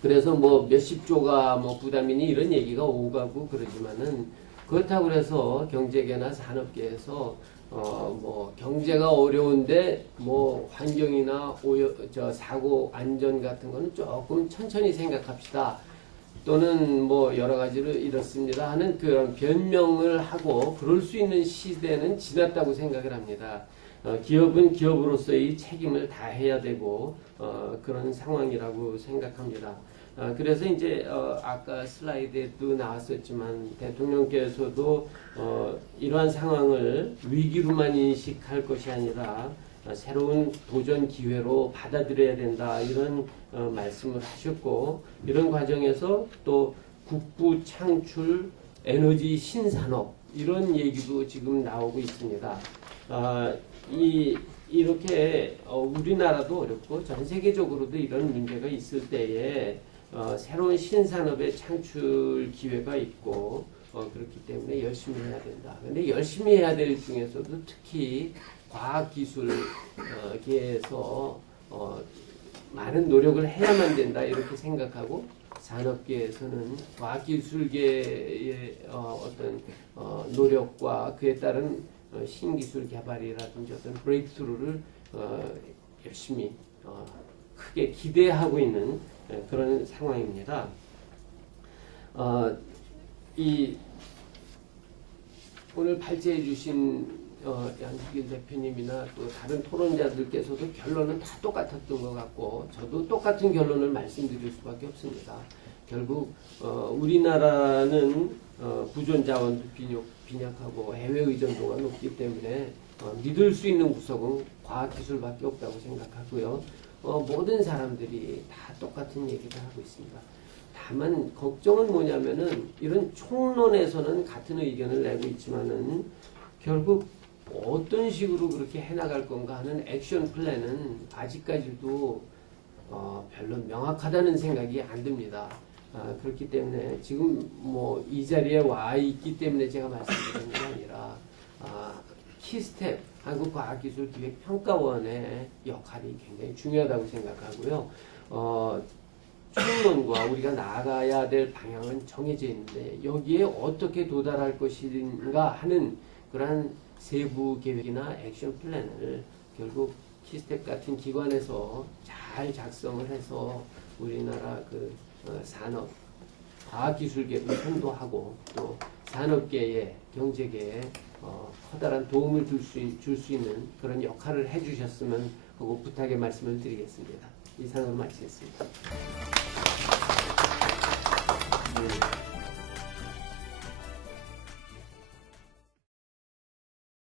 그래서 뭐 몇십 조가 뭐 부담이니 이런 얘기가 오가고 그러지만은 그렇다고 해서 경제계나 산업계에서 뭐 경제가 어려운데 뭐 환경이나 사고 안전 같은 거는 조금 천천히 생각합시다. 또는 뭐 여러 가지로 이렇습니다 하는 그런 변명을 하고 그럴 수 있는 시대는 지났다고 생각을 합니다. 기업은 기업으로서의 책임을 다해야 되고 그런 상황이라고 생각합니다. 그래서 이제 아까 슬라이드에도 나왔었지만 대통령께서도 이러한 상황을 위기로만 인식할 것이 아니라 새로운 도전 기회로 받아들여야 된다 이런 말씀을 하셨고 이런 과정에서 또 국부 창출 에너지 신산업 이런 얘기도 지금 나오고 있습니다. 이렇게 우리나라도 어렵고 전 세계적으로도 이런 문제가 있을 때에 새로운 신산업의 창출 기회가 있고 그렇기 때문에 열심히 해야 된다. 근데 열심히 해야 될 중에서도 특히 과학기술계에서 많은 노력을 해야만 된다 이렇게 생각하고 산업계에서는 과학기술계의 어떤 노력과 그에 따른 신기술 개발이라든지 어떤 브레이크스루를 열심히 크게 기대하고 있는 그런 상황입니다. 오늘 발제해 주신 양수길 대표님이나 또 다른 토론자들께서도 결론은 다 똑같았던 것 같고 저도 똑같은 결론을 말씀드릴 수밖에 없습니다. 결국 우리나라는 부존 자원도 빈약하고 해외 의존도가 높기 때문에 믿을 수 있는 구석은 과학기술밖에 없다고 생각하고요. 모든 사람들이 다 똑같은 얘기를 하고 있습니다. 다만 걱정은 뭐냐면은 이런 총론에서는 같은 의견을 내고 있지만은 결국 어떤 식으로 그렇게 해나갈 건가 하는 액션 플랜은 아직까지도 별로 명확하다는 생각이 안 듭니다. 그렇기 때문에 지금 뭐 이 자리에 와 있기 때문에 제가 말씀드리는 게 아니라 키스텝 한국과학기술기획평가원의 역할이 굉장히 중요하다고 생각하고요. 총론과 우리가 나아가야 될 방향은 정해져 있는데 여기에 어떻게 도달할 것인가 하는 그러한 세부 계획이나 액션 플랜을 결국 키스텝 같은 기관에서 잘 작성을 해서 우리나라 그 산업, 과학기술계를 선도하고 또 산업계에 경제계에 커다란 도움을 줄 수 있는 그런 역할을 해주셨으면 하고 부탁의 말씀을 드리겠습니다. 이상으로 마치겠습니다.